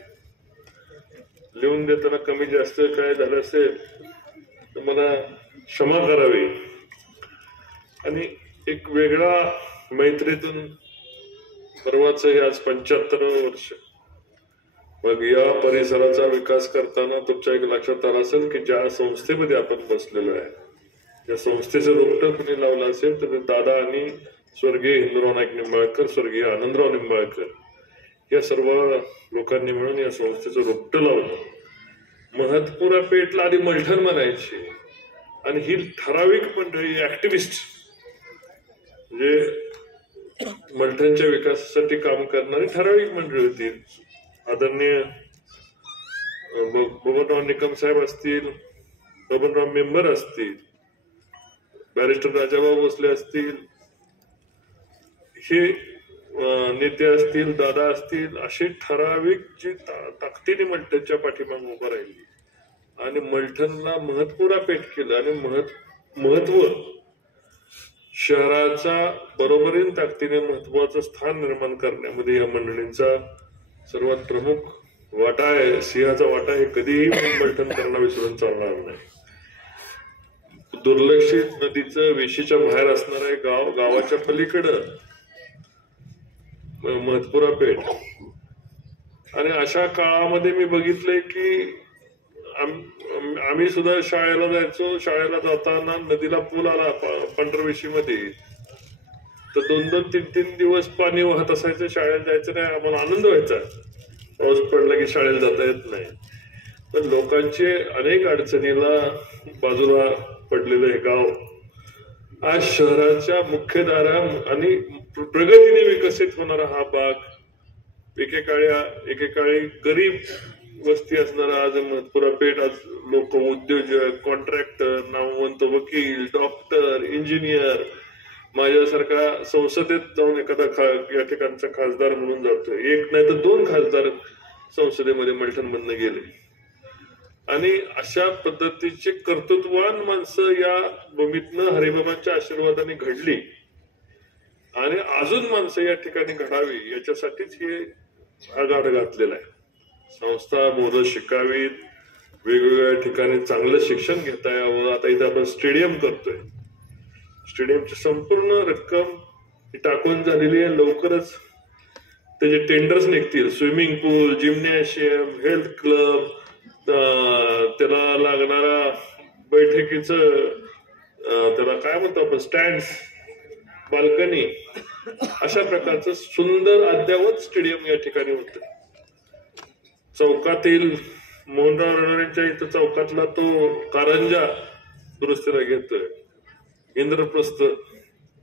लिहून देताना कमी जास्त काय झालं असेल तर मला क्षमा करावी. आणि एक वेगळा मैत्रीतून परवाच हे आज 75वं वर्ष. मग या परिसराचा विकास करताना तुमच्या एक लक्षात आलं असेल की ज्या संस्थेमध्ये आपण बसलेलो आहे त्या संस्थेचं रोपटं कुणी लावलं असेल तर दादा आणि स्वर्गीय हिंदुराव नाईक निंबाळकर, स्वर्गीय आनंदराव निंबाळकर या सर्व लोकांनी मिळून या संस्थेचं रोपटं लावलं. महत्पुरा पेठला आधी मलठण म्हणायची आणि ही ठराविक मंडळी ऍक्टिव्हिस्ट म्हणजे मलठणच्या विकासासाठी काम करणारी ठराविक मंडळी होती. आदरणीय बबनराव निकम साहेब असतील, बबनराव मेंबर असतील, बॅरिस्टर राजाभाऊ भोसले असतील, हे नेते असतील, दादा असतील, अशी ठराविक जी ताकदीने मलठणच्या पाठीमागे उभं राहिली आणि मलठणला महत्पुरा पेठ केलं. आणि महत्व शहराचा बरोबरीन ताकदीने महत्वाचं स्थान निर्माण करण्यामध्ये या मंडळींचा सर्वात प्रमुख वाटा आहे. सिंहाचा वाटा हे कधीही मलठणकरांना विसरून चालणार नाही. दुर्लक्षित नदीचं वेशीच्या बाहेर असणारं गाव, गावाच्या पलीकडं महत्पुरा पेठ. आणि अशा काळामध्ये मी बघितलंय की आम्ही सुद्धा शाळेला जायचो. शाळेला जाताना नदीला पूल आला पंढरवेशीमध्ये तर 2-3 दिवस पाणी वाहत असायचं. शाळेला जायचं नाही, आम्हाला आनंद व्हायचा. पाऊस पडला की शाळेला जाता येत नाही. पण लोकांचे अनेक अडचणीला बाजूला पडलेलं हे गाव आज शहराच्या मुख्यधारा आणि प्रगतीने विकसित होणारा हा भाग, एकेकाळी गरीब वस्ती असणारा आज महत्पुरा पेठ, आज लोक उद्योजक, कॉन्ट्रॅक्टर, नामवंत वकील, डॉक्टर, इंजिनियर, माझ्यासारखा संसदेत जाऊन एखादा या ठिकाणचा खासदार म्हणून जातोय. एक नाही तर 2 खासदार संसदेमध्ये मलठणमधनं गेले. आणि अशा पद्धतीची कर्तृत्ववान माणसं या भूमीतनं हरिबाबांच्या आशीर्वादाने घडली आणि अजून माणसं या ठिकाणी घडावी याच्यासाठीच हा गाढ घातलेला आहे. संस्था मुलं शिकावीत, वेगवेगळ्या ठिकाणी चांगलं शिक्षण घेता यावं. आता इथे आपण स्टेडियम करतोय. स्टेडियमची संपूर्ण रक्कम ही टाकून झालेली आहे. लवकरच त्याचे टेंडर्स निघतील. स्विमिंग पूल, जिम्नॅशियम, हेल्थ क्लब, त्याला लागणारा बैठकीचं त्याला काय म्हणतो आपण स्टँड, बाल्कनी, अशा प्रकारचं सुंदर अद्यावत स्टेडियम या ठिकाणी होतं. चौकातील मोहनराव रणेंच्या इथं चौकातला तो कारंजा दुरुस्तीला घेतोय. इंद्रप्रस्थ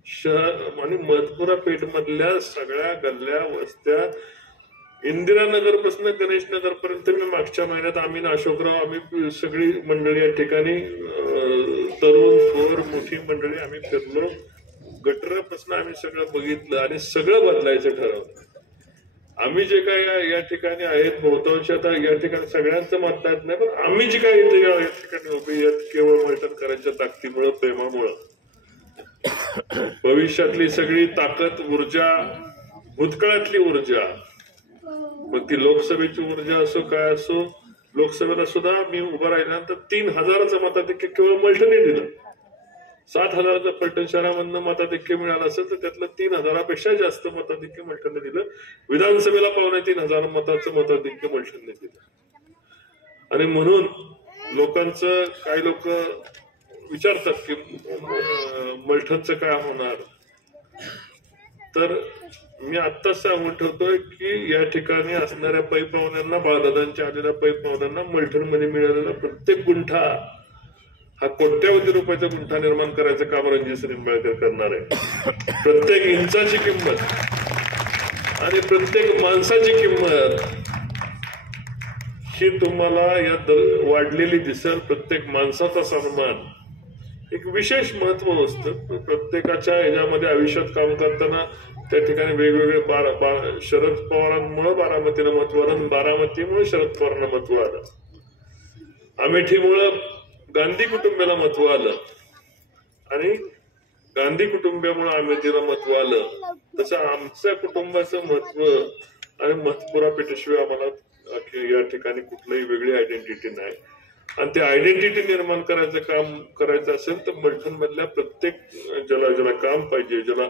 शहर आणि महत्पुरा पेठ मधल्या सगळ्या गल्ल्या वस्त्या इंदिरानगर पासून गणेश नगर पर्यंत मी मागच्या महिन्यात आम्ही अशोकराव आम्ही सगळी मंडळी या ठिकाणी तरुण थोर मोठी मंडळी आम्ही फिरलो. गटरापासून आम्ही सगळं बघितलं आणि सगळं बदलायचं ठरवलं. आम्ही जे काय या ठिकाणी आहेत बहुतांश आता या ठिकाणी सगळ्यांचं मतदान नाही, पण आम्ही जे काय इथे या ठिकाणी उभी आहेत केवळ मल्टन करायच्या ताकदीमुळं प्रेमामुळं. भविष्यातली सगळी ताकद ऊर्जा भूतकाळातली ऊर्जा मग ती लोकसभेची ऊर्जा असो काय असो. लोकसभेला सुद्धा मी उभं राहिल्यानंतर 3,000चं मताधिक्य केवळ मल्टने दिलं. 7,000चं फलटण शहरामधनं मताधिक्य मिळालं असेल तर त्यातलं 3,000पेक्षा जास्त मताधिक्य मल्टने दिलं. विधानसभेला 3,500 मताचं मताधिक्य मल्टने दिलं. आणि म्हणून लोकांचं काही लोक विचारतात की मल्ठनचं काय होणार, तर मी आत्ताच सांगून ठेवतोय की या ठिकाणी असणाऱ्या पै पाहुण्यांना बाळदादांच्या आलेल्या पै पाहुण्यांना मल्ठनमध्ये मिळालेला प्रत्येक गुंठा हा कोट्यावधी रुपयाचा गुंठा निर्माण करायचं काम रणजित निंबाळकर करणार आहे. प्रत्येक इंचाची किंमत आणि प्रत्येक माणसाची किंमत ही तुम्हाला यात वाढलेली दिसेल. प्रत्येक माणसाचा सन्मान एक विशेष महत्व असतं. प्रत्येकाच्या ह्याच्यामध्ये आयुष्यात काम करताना त्या ठिकाणी वेगवेगळे शरद पवारांमुळे बारामतीला महत्व आलं, बारामतीमुळे शरद पवारांना महत्व आलं, अमेठीमुळे गांधी कुटुंबाला महत्व आलं आणि गांधी कुटुंबामुळे अमेठीला महत्व आलं. तसं आमच्या कुटुंबाचं महत्व आणि महत्वपुरा पेठेशिवाय आम्हाला या ठिकाणी कुठलीही वेगळी आयडेंटिटी नाही. आणि ते आयडेंटिटी निर्माण करायचं काम करायचं असेल तर मल्ठण मधल्या प्रत्येक ज्याला काम पाहिजे, ज्याला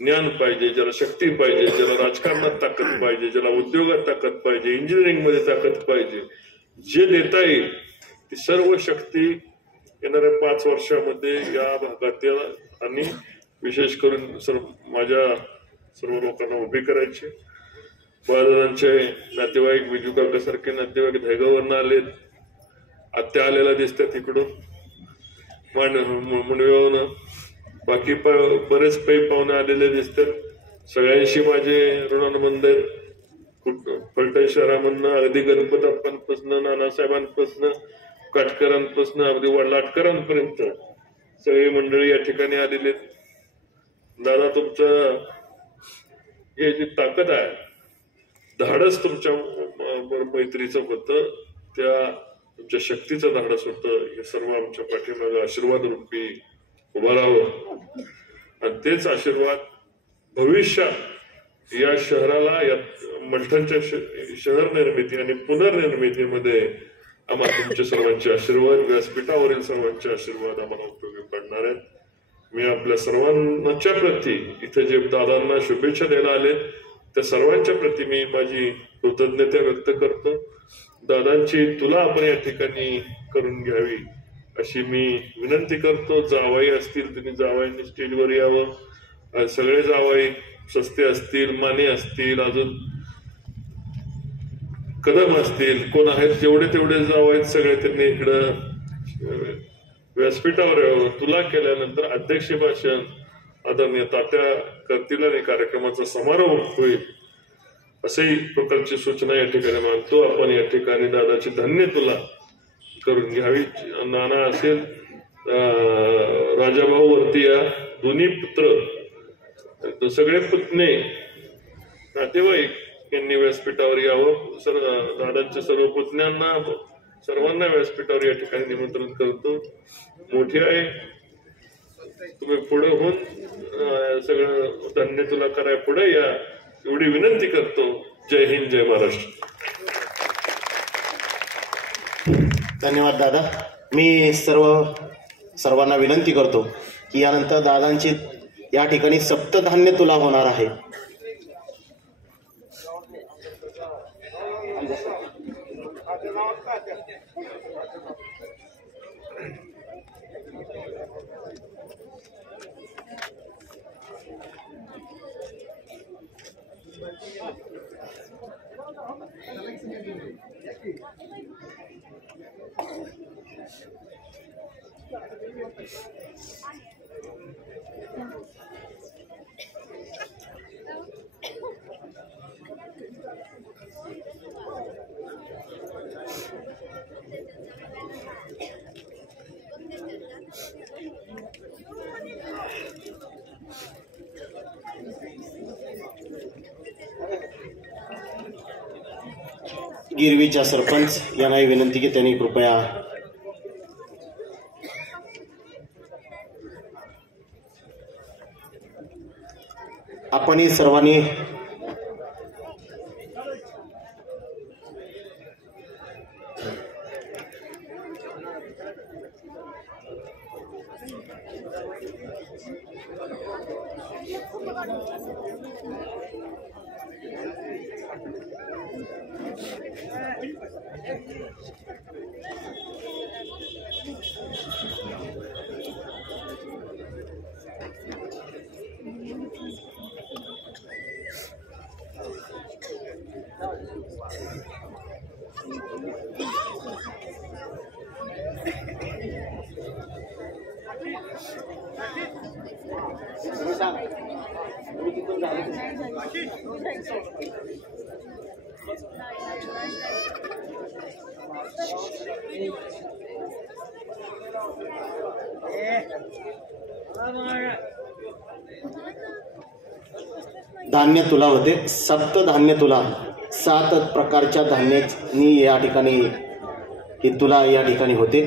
ज्ञान पाहिजे, ज्याला शक्ती पाहिजे, ज्याला राजकारणात ताकद पाहिजे, ज्याला उद्योगात ताकद पाहिजे, इंजिनिअरिंग मध्ये ताकद पाहिजे, जे देता येईल ती सर्व शक्ती येणाऱ्या 5 वर्षामध्ये या भागातील आणि विशेष करून माझ्या सर्व लोकांना उभी करायची. बाळदादांचे नातेवाईक विजू काकासारखे नातेवाईक धैगावरनं आलेत, आत्या आलेला दिसतात तिकडून मुंडव्यावरनं, बाकी बरेच पै पाहुणे आलेले दिसतात. सगळ्यांशी माझे ऋणानुबंध आहेत. फलटण शहरामधनं अगदी गणपताप्पांपासून नानासाहेबांपासून काटकरांपासून अगदी लाटकरांपर्यंत सगळी मंडळी या ठिकाणी आलेली आहेत. दादा तुमचं हे जी ताकद आहे, धाडस तुमच्या मैत्रीचं होतं, त्या तुमच्या शक्तीचं धाडस होतं, हे सर्व आमच्या पाठीमागे आशीर्वाद रूपी उभा राहावं. आणि तेच आशीर्वाद भविष्यात या शहराला या मल्ठणच्या शहर निर्मिती आणि पुनर्निर्मितीमध्ये आम्हाला तुमचे सर्वांचे आशीर्वाद, व्यासपीठावरील सर्वांचे आशीर्वाद आम्हाला उपयोगी पडणार आहेत. मी आपल्या सर्वांच्या प्रती इथे जे दादांना शुभेच्छा द्यायला आले त्या सर्वांच्या प्रती मी माझी कृतज्ञता व्यक्त करतो. दादांची तुला आपण या ठिकाणी करून घ्यावी अशी मी विनंती करतो. जावाई असतील तुम्ही जावाईंनी स्टेजवर यावं. सगळे जावाई सस्ते असतील, माने असतील, अजून कदम असतील, कोण आहेत जेवढे तेवढे जावाईत सगळे त्यांनी इकडं व्यासपीठावर यावं. तुला केल्यानंतर अध्यक्ष भाषण आदरणीय तात्या करतील आणि कार्यक्रमाचा समारोप होईल असेही प्रकारची सूचना या ठिकाणी मागतो. आपण या ठिकाणी दादाची धन्य तुला करून घ्यावी. नाना असेल, राजाभाऊ वरती या दोन्ही पुत्र सगळे पुतणे नातेवाईक यांनी व्यासपीठावर यावं. दादांच्या सर्व पुतण्यांना सर्वांना व्यासपीठावर या ठिकाणी निमंत्रण करतो. मोठी आहे तुम्ही पुढे होऊन सगळं धन्य तुला कराय पुढे या एवढी विनंती करतो. जय हिंद, जय महाराष्ट्र. धन्यवाद दादा. मी सर्वांना विनंती करतो की यानंतर दादांची या ठिकाणी सप्तधान्य तुला होणार आहे. गिरवीच्या सरपंच यांनाही विनंती की त्यांनी कृपया आपणही सर्वांनी धान्य तुला होते, सप्त धान्य तुला, 7 प्रकारच्या धान्यानी या ठिकाणी ही तुला या ठिकाणी होते.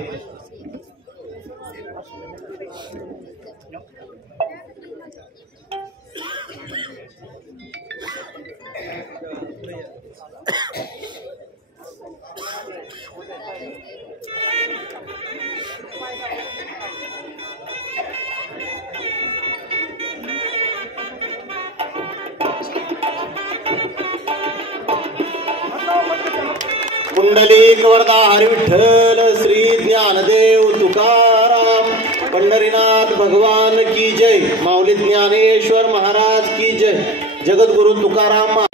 पुंडलिक वरदा हरी विठ्ठल श्री ज्ञानदेव तुकाराम पंढरीनाथ भगवान की जय. माऊली ज्ञानेश्वर महाराज की जय. जगद्गुरु तुकाराम.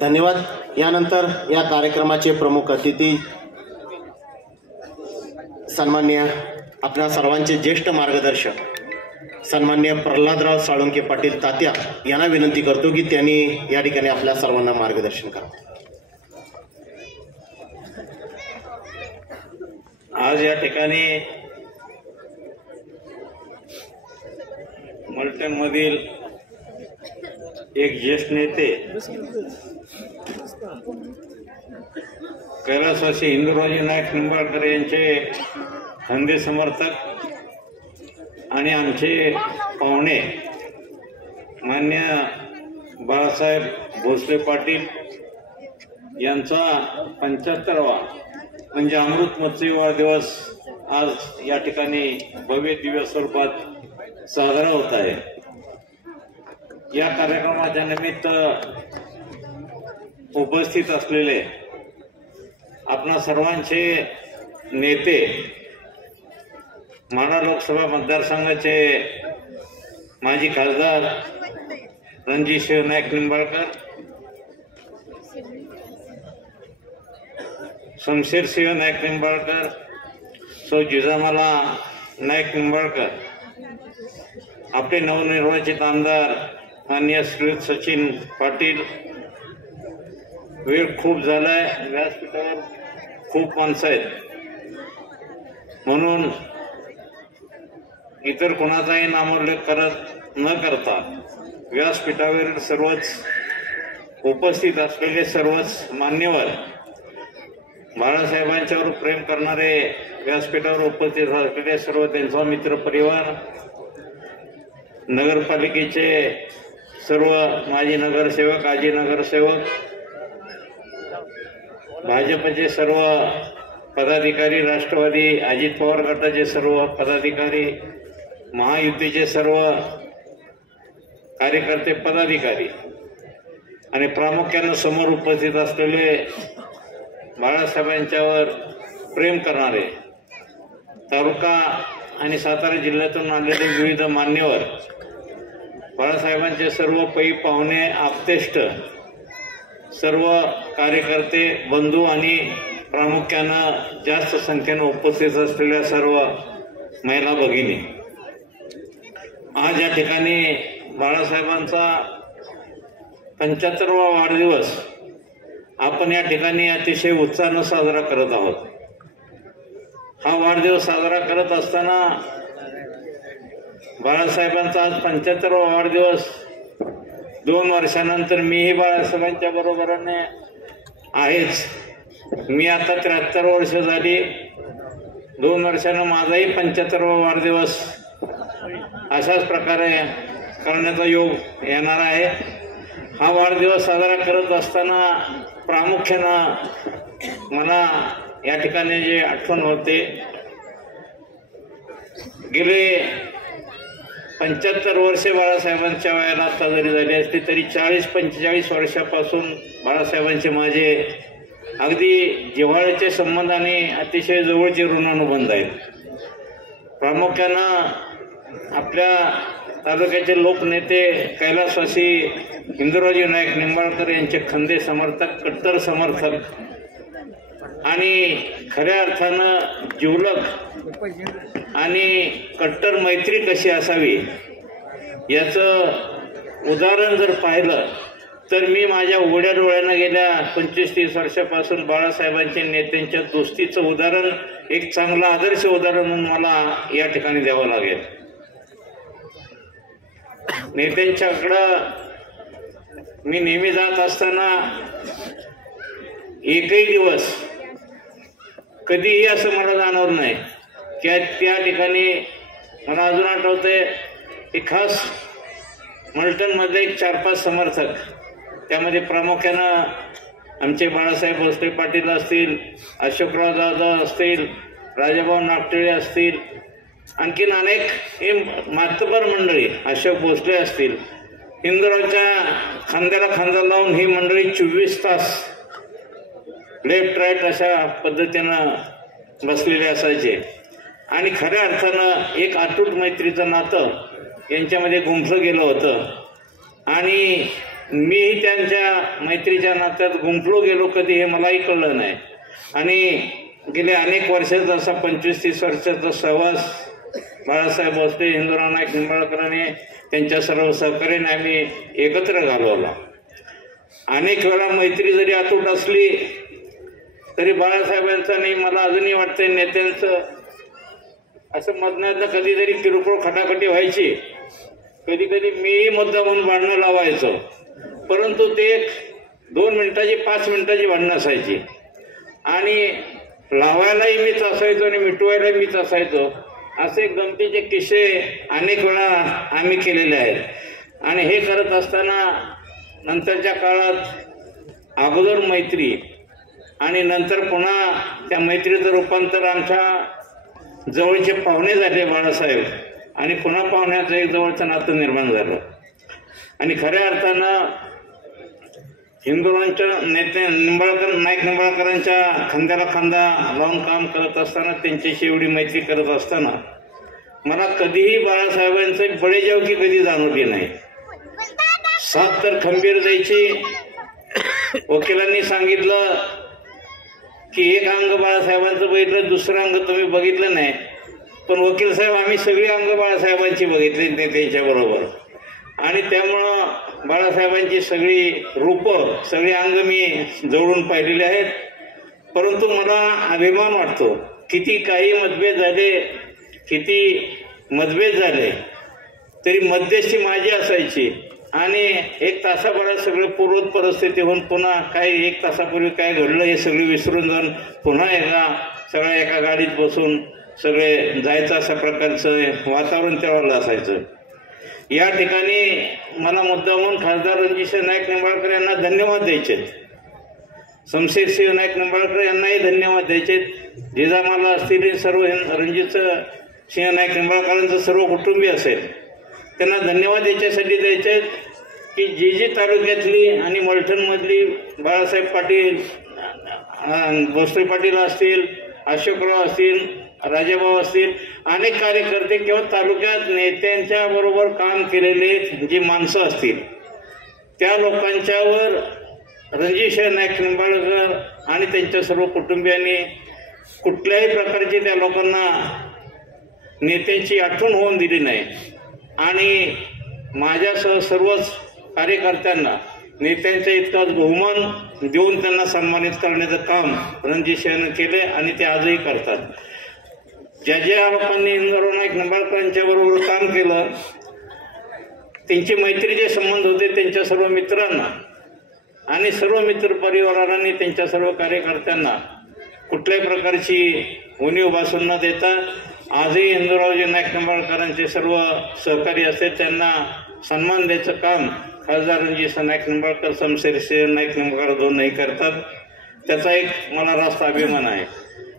धन्यवाद. यानंतर या कार्यक्रमाचे प्रमुख अतिथी सन्माननीय आपल्या सर्वांचे ज्येष्ठ मार्गदर्शक सन्माननीय प्रल्हादराव साळुंके पाटील तात्या यांना विनंती करतो की त्यांनी या ठिकाणी आपल्या सर्वांना मार्गदर्शन करावं. आज या ठिकाणी मलटणमधील एक ज्येष्ठ नेते कैलासवासी इंदुराजी नाईक निंबाळकर यांचे खंदे समर्थक आणि आमचे पाहुणे मान्य बाळासाहेब भोसले पाटील यांचा 75वा म्हणजे अमृत महोत्सव दिवस आज या ठिकाणी भव्य दिव्य स्वरूपात साजरा होत आहे. या कार्यक्रमाच्या निमित्त उपस्थित असलेले आपणा सर्वांचे नेते माढा लोकसभा मतदारसंघाचे माजी खासदार रणजितसिंह नाईक निंबाळकर, शमशेरसिंह नाईक निंबाळकर, सौ जिजामाला नाईक निंबाळकर, आपले नवनिर्वाचित आमदार माननीय श्री सचिन पाटील. वेळ खूप झालाय, व्यासपीठावर खूप माणसं आहेत म्हणून इतर कोणाचाही नामोल्लेख न करता व्यासपीठावर सर्वच उपस्थित असलेले सर्वच मान्यवर बाळासाहेबांच्यावर प्रेम करणारे व्यासपीठावर उपस्थित असलेले सर्व त्यांचा मित्र परिवार, नगरपालिकेचे सर्व माजी नगरसेवक, आजी नगरसेवक, भाजपचे सर्व पदाधिकारी, राष्ट्रवादी अजित पवार गटाचे सर्व पदाधिकारी, महायुतीचे सर्व कार्यकर्ते पदाधिकारी आणि प्रामुख्याने समोर उपस्थित असलेले बाळासाहेबांच्यावर प्रेम करणारे तालुका आणि सातारा जिल्ह्यातून आलेले विविध मान्यवर, बाळासाहेबांचे सर्व पै पाहुणे, आप्तेष्ट, सर्व कार्यकर्ते बंधू आणि प्रामुख्यानं जास्त संख्येनं उपस्थित असलेल्या सर्व महिला भगिनी, आज या ठिकाणी बाळासाहेबांचा 75वा वाढदिवस आपण या ठिकाणी अतिशय उत्साहानं साजरा करत आहोत. हा वाढदिवस साजरा करत असताना बाळासाहेबांचा आज 75वा वाढदिवस 2 वर्षानंतर मीही बाळासाहेबांच्या बरोबरीने आहेच. मी आता 73 वर्ष झाली. 2 वर्षानं माझाही 75वा वाढदिवस अशाच प्रकारे करण्याचा योग येणार आहे. हा वाढदिवस साजरा करत असताना प्रामुख्यानं मला या ठिकाणी जे आठवण होते, गेले 75 वर्षे बाळासाहेबांच्या वयाला आता जरी झाली असली तरी 40-45 वर्षापासून बाळासाहेबांचे माझे अगदी जिव्हाळ्याचे संबंध आणि अतिशय जवळचे ऋणानुबंध आहेत. प्रामुख्यानं आपल्या तालुक्याचे लोकनेते कैलासवासी हिंदुरावजी नाईक निंबाळकर यांचे खंदे समर्थक, कट्टर समर्थक आणि खऱ्या अर्थानं जिवलग आणि कट्टर मैत्री कशी असावी याचं उदाहरण जर पाहिलं तर मी माझ्या उघड्या डोळ्यानं गेल्या 25-30 वर्षापासून बाळासाहेबांच्या नेत्यांच्या दोस्तीचं उदाहरण, एक चांगलं आदर्श उदाहरण म्हणून मला या ठिकाणी द्यावं लागेल. नेत्यांच्याकडं मी नेहमी जात असताना एकही दिवस कधीही असं मला जाणवलं नाही की त्या ठिकाणी मला अजून आठवतंय की खास मलटणमध्ये एक 4-5 समर्थक, त्यामध्ये प्रामुख्यानं आमचे बाळासाहेब भोसले पाटील असतील, अशोकराव दादा असतील, राजाभाऊ नागटिळे असतील, आणखीन अनेक हे मातबर मंडळी, अशोक भोसले असतील, हिंदुरावच्या खांद्याला खांदा लावून ही मंडळी 24 तास लेफ्ट राईट अशा पद्धतीनं बसलेले असायचे आणि खऱ्या अर्थानं एक अतूट मैत्रीचं नातं यांच्यामध्ये गुंफलं गेलं होतं आणि मीही त्यांच्या मैत्रीच्या नात्यात गुंफलो गेलो कधी हे मलाही कळलं नाही. आणि गेले अनेक वर्षाचा असा 25-30 वर्षाचा सहवास बाळासाहेब भोसले, हिंदुराव नाईक निंबाळकरांनी त्यांच्या सर्व सहकार्याने आम्ही एकत्र घालवला. अनेक वेळा मैत्री जरी अतूट असली तरी बाळासाहेबांचं आणि मला अजूनही वाटतंय नेत्यांचं असं मधनं कधीतरी किरकोळ खटाखटी व्हायची, कधी कधी मीही मुद्दा म्हणून भांडणं लावायचो, परंतु ते 2 मिनिटाची 5 मिनिटाची भांडणं असायची आणि लावायलाही मीच असायचो आणि मिटवायलाही मीच असायचो. असे गमतीचे किस्से अनेक वेळा आम्ही केलेले आहेत आणि हे करत असताना नंतरच्या काळात अगोदर मैत्री आणि नंतर पुन्हा त्या मैत्रीचं रूपांतर आमच्या जवळचे पाहुणे झाले बाळासाहेब आणि पुन्हा पाहुण्याचं एक जवळचं नातं निर्माण झालं आणि खऱ्या अर्थानं हिंदुरावांच्या नेते नाईक निंबाळकरांच्या खांद्याला खांदा लावून काम करत असताना, त्यांच्याशी एवढी मैत्री करत असताना मला कधीही बाळासाहेबांचं बळेजावकी कधी जाणवली नाही. साथ तर खंबीर द्यायची. वकिलांनी सांगितलं की एक अंग बाळासाहेबांचं बघितलं, दुसरं अंग तुम्ही बघितलं नाही, पण वकील साहेब आम्ही सगळी अंग बाळासाहेबांची बघितली नेत्यांच्या बरोबर आणि त्यामुळं बाळासाहेबांची सगळी रूपं, सगळी अंग मी जवळून पाहिलेली आहेत. परंतु मला अभिमान वाटतो, किती काही मतभेद झाले तरी मध्यस्थी माझी असायची आणि 1 तासाभरात सगळं पूर्वत परिस्थिती होऊन पुन्हा काही 1 तासापूर्वी काय घडलं हे सगळे विसरून जाऊन पुन्हा एका गाडीत बसून सगळे जायचं अशा प्रकारचं वातावरण त्यावेळेला असायचं. या ठिकाणी मला मुद्दामून खासदार रणजितसिंह नाईक निंबाळकर यांना धन्यवाद द्यायचे, शमशेरसिंह नाईक निंबाळकर यांनाही धन्यवाद द्यायचे, जिजामाला असतील, सर्व रणजित सिंह नाईक निंबाळकरांचं सर्व कुटुंबीय असेल त्यांना धन्यवाद याच्यासाठी द्यायचे की जी तालुक्यातली आणि मलठणमधली बाळासाहेब पाटील, भोसले पाटील असतील, अशोकराव असतील, राजाभाऊ असतील, अनेक कार्यकर्ते किंवा तालुक्यात नेत्यांच्या बरोबर काम केलेले जी माणसं असतील त्या लोकांच्यावर रणजितसिंह नाईक निंबाळकर आणि त्यांच्या सर्व कुटुंबियांनी कुठल्याही प्रकारची त्या लोकांना नेत्यांची आठवण होऊन दिली नाही आणि माझ्यासह सर्वच कार्यकर्त्यांना नेत्यांचा इतकाच बहुमान देऊन त्यांना सन्मानित करण्याचं काम रणजितसिंहनं केले आणि ते आजही करतात. ज्या ज्या लोकांनी इंदुराव नाईक निंबाळकरांच्या बरोबर काम केलं, त्यांचे मैत्रीचे संबंध होते, त्यांच्या सर्व मित्रांना आणि सर्व मित्र परिवारांनी त्यांच्या सर्व कार्यकर्त्यांना कुठल्याही प्रकारची उणीव भासून न देता आजही इंदुरावजी नाईक निंबाळकरांचे सर्व सहकारी असते त्यांना सन्मान द्यायचं काम खासदार रणजितसिंह नाईक निंबाळकर, शमशेरसिंह नाईक निंबाळकर दोनही करतात. त्याचा एक मला रास्त अभिमान आहे.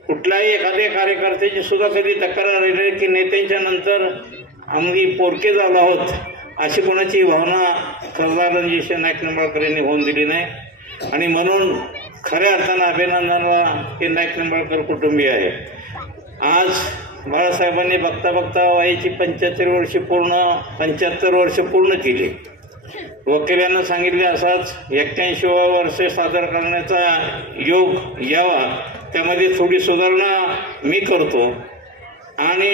कुठल्याही एखाद्या कार्यकर्त्याची सुद्धा कधी तक्रार आली की नेत्यांच्या नंतर आम्ही पोरके झालो आहोत अशी कोणाची भावना खासदार रणजितसिंह नाईक निंबाळकर यांनी होऊन दिली नाही आणि म्हणून खऱ्या अर्थानं अभिनंदनला हे नाईक निंबाळकर कुटुंबीय आहे. आज बाळासाहेबांनी बघता बघता वयाची 75 वर्ष पूर्ण केली. वकिलांना सांगितले असाच 81 वर्ष सादर करण्याचा योग यावा, त्यामध्ये थोडी सुधारणा मी करतो आणि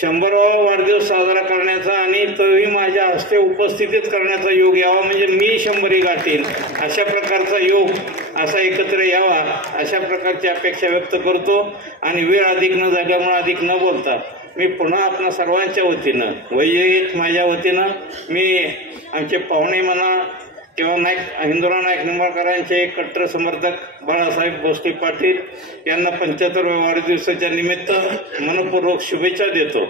100वा वाढदिवस साजरा करण्याचा आणि तोही माझ्या हस्ते उपस्थितीत करण्याचा योग यावा, म्हणजे मी 100 गाठीन अशा प्रकारचा योग असा एकत्र यावा अशा प्रकारची अपेक्षा व्यक्त करतो. आणि वेळ अधिक न झाल्यामुळे अधिक न बोलता मी पुन्हा आपल्या सर्वांच्या वतीनं वैयक्तिक माझ्या वतीनं मी आमचे पाहुणे म्हणा किंवा हिंदुराव नाईक निंबाळकरांचे कट्टर समर्थक बाळासाहेब भोसले पाटील यांना 75व्या वाढदिवसाच्या निमित्त मनपूर्वक शुभेच्छा देतो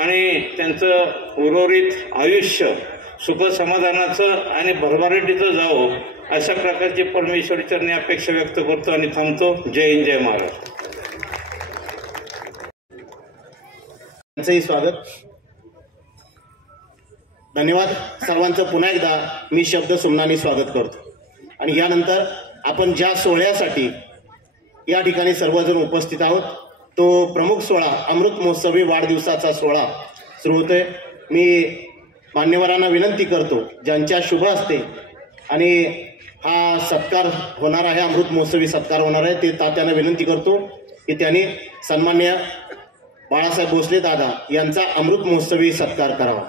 आणि त्यांचं उर्वरित आयुष्य सुख समाधानाचं आणि भरभराटीचं जावं अशा प्रकारची परमेश्वरचरणी अपेक्षा व्यक्त करतो आणि थांबतो. जय हिंद, जय महाराष्ट्र. त्यांचंही स्वागत. धन्यवाद सर्वांचं. पुन्हा एकदा मी शब्द सुमनाने स्वागत करतो आणि यानंतर आपण ज्या सोहळ्यासाठी या ठिकाणी सर्वजण उपस्थित आहोत तो प्रमुख सोहळा अमृत महोत्सवी वाढदिवसाचा सोहळा सुरू होतोय. मी मान्यवरांना विनंती करतो ज्यांच्या शुभ हस्ते आणि हा सत्कार होणार आहे, अमृत महोत्सवी सत्कार होणार आहे, ते तात्यांना विनंती करतो की त्यांनी सन्मान्य बाळासाहेब भोसले दादा यांचा अमृत महोत्सवी सत्कार करावा.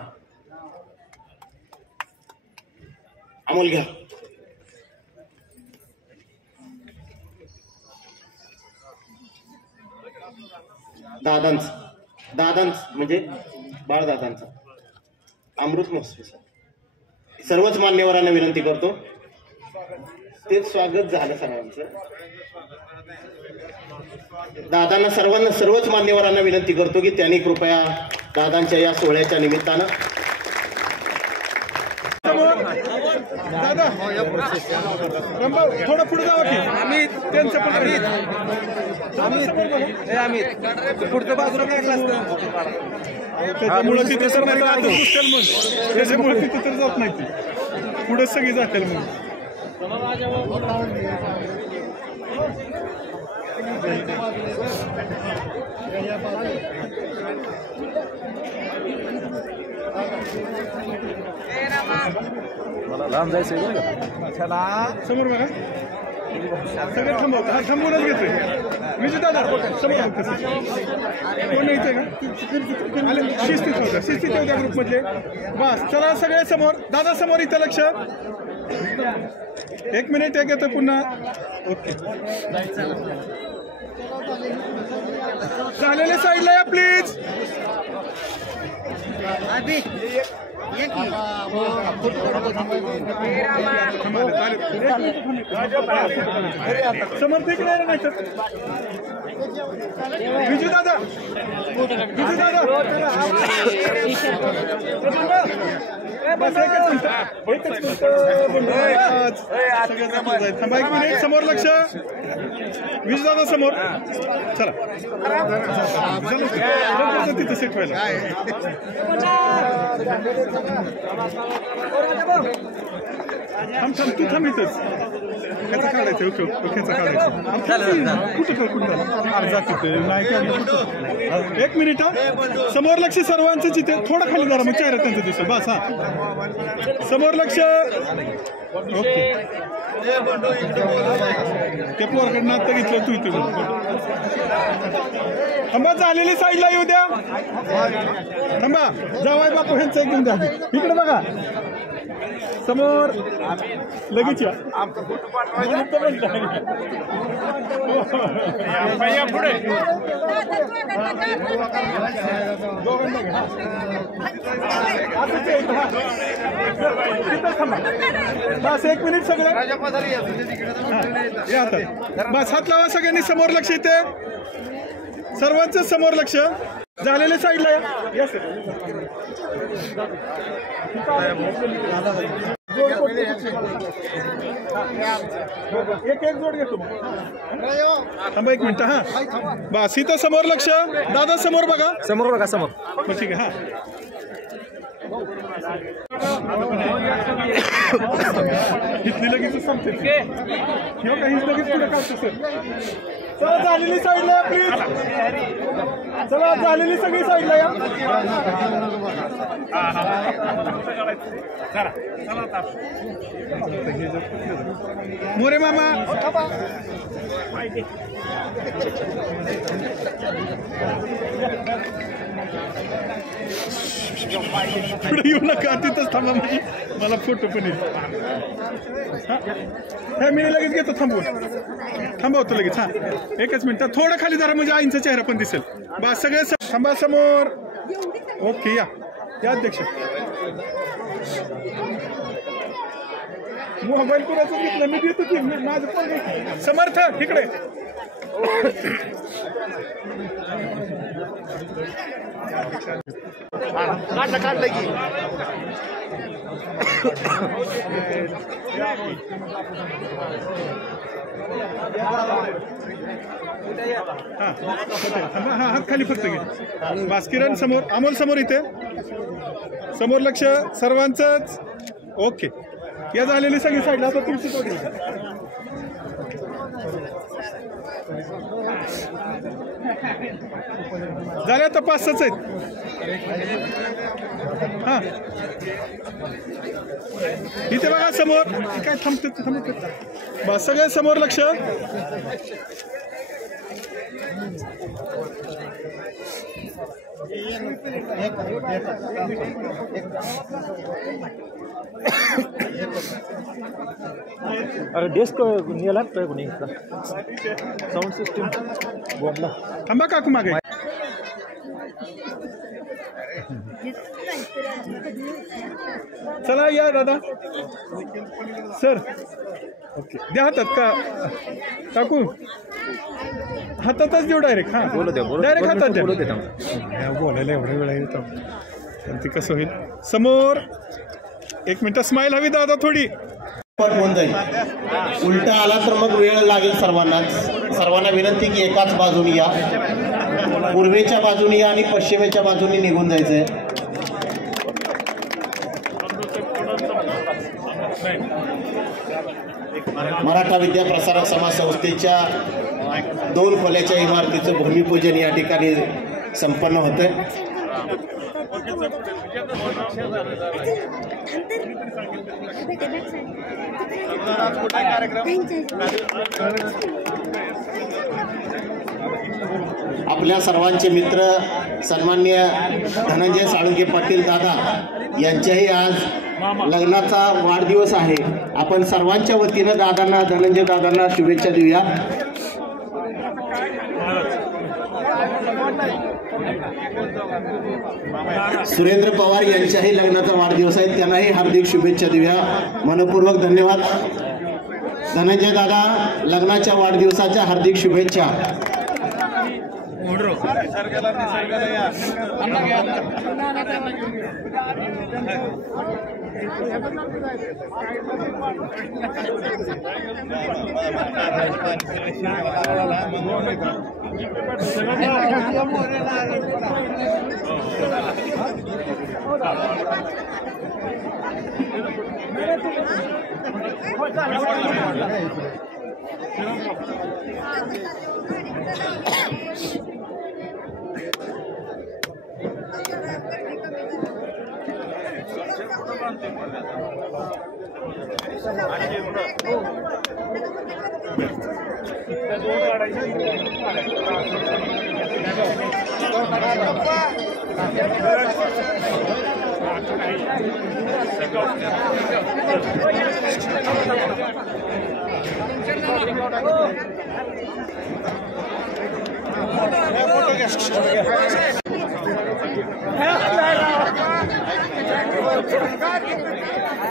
अमोल घ्या. दादांच म्हणजे बाळदादांचा अमृत महोत्सवी सर्वच मान्यवरांना विनंती करतो. तेच स्वागत झालं सर्वांचं. दादांना सर्वच मान्यवरांना विनंती करतो की त्यांनी कृपया दादांच्या या सोहळ्याच्या निमित्तानं दादा थोडं पुढे जावं की आम्ही त्यांचं पण आम्ही पुढच्या बाजूला काय त्याच्यामुळे तिथे तर नाही आता पुष्कळ मग त्याच्यामुळे तिथे तर जात नाही ती पुढे सगळी जातील मग. मला लांब जायचं समोर बघा सगळे थांबवत हा थांबवूनच घेतोय. विजय दादा समोर कोण नाही का शिस्तीत होत्या ग्रुपमधले. बस चला सगळे समोर. दादा समोर इथं लक्ष. 1 मिनिट एक येतं पुन्हा. ओके झालेले साईडला या प्लीज. समर्थ इकडे नाही तर विजू दादा बस थांबा 1 मिनिट. समोर लक्ष. विजू दादा समोर. चला तिथं सेट व्हायला. थांब तू थांब इथंच. ह्याचा काढायचं ओके ह्याचा काढायचं कुठं अर्धा तिथं नाही काढलं. एक मिनिट समोर लक्ष सर्वांचं जिथे थोडं खाली जरा मग चेहरा त्यांचं दिसतो बस. हा समोर लक्ष ओके. ते पोरकडनं आता घेतलं तू इथे थांबा झालेली साईडला येऊ द्या. थांबा जावाय बापू ह्यांचं एक घेऊन द्या इकडे बघा समोर लगेच या पुढे बस एक मिनिट सगळं या बस हात लावा सगळ्यांनी. समोर लक्ष येते सर्वांचं समोर लक्ष झालेले साईडला या सर. एक जोड घेतो थांबा एक मिनिट. हा बस इथं समोर लक्ष. दादा समोर बघा समोर ठीक आहे. हा इथली लगेच संपते काही लगेच पुढे काढतो सर. चला झालेली साईडला प्लीज. चला झालेली सगळी साईडला या. मोरे मामा पुढे येऊ नका तिथंच थांबा म्हणजे मला फोटो पण येईल. मी लगेच घेतो थांबवतो लगेच. हा एकच मिनिट थोडं खाली जरा म्हणजे आईंचा चेहरा पण दिसेल. बस सगळे थांबा समोर. ओके या अध्यक्ष. मोबाईल कुणाचं घेतलं मी देतो की माझं पण समर्थ इकडे. काढलं की हा हात खाली फक्त घे. भास्किरण समोर अमोल समोर इथे समोर लक्ष सर्वांचंच. ओके या झालेली सगळी साईडला आता तुमची तोडली झाल्या तर 5-6 आहेत. हा इथे बघा समोर काय थांबते बस सगळे समोर लक्ष. अरे डेस्क नेला कोणी साऊंड सिस्टीम बोलला. थांबा काकू मागे. चला या दादा सर. ओके द्या हातात का काकू हातातच देऊ डायरेक्ट. हा डायरेक्ट हातात द्या. बोलायला एवढा वेळ येतो ती कसं होईल. समोर 1 मिनिट स्माईल हवी दादा थोडी. होऊन जाईल उलटा आला तर मग वेळ लागेल सर्वांना विनंती की एकाच बाजूनी या. पूर्वेच्या बाजूनी या आणि पश्चिमेच्या बाजूनी निघून जायचंय. मराठा विद्या प्रसारक समाज संस्थेच्या 2 खोल्याच्या इमारतीचं भूमिपूजन या ठिकाणी संपन्न होतंय. आपल्या सर्वांचे मित्र सन्माननीय धनंजय साळुंखे पाटील दादा यांच्याही आज लग्नाचा वाढदिवस आहे. आपण सर्वांच्या वतीनं धनंजय दादांना शुभेच्छा देऊया. सुरेंद्र पवार यांच्याही लग्नाचा वाढदिवस आहे. त्यांनाही हार्दिक शुभेच्छा देऊया. मनपूर्वक धन्यवाद. धनंजय दादा लग्नाच्या वाढदिवसाच्या हार्दिक शुभेच्छा.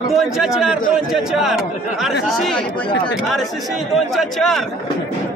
दोनच्या चार RCC 2च्या 4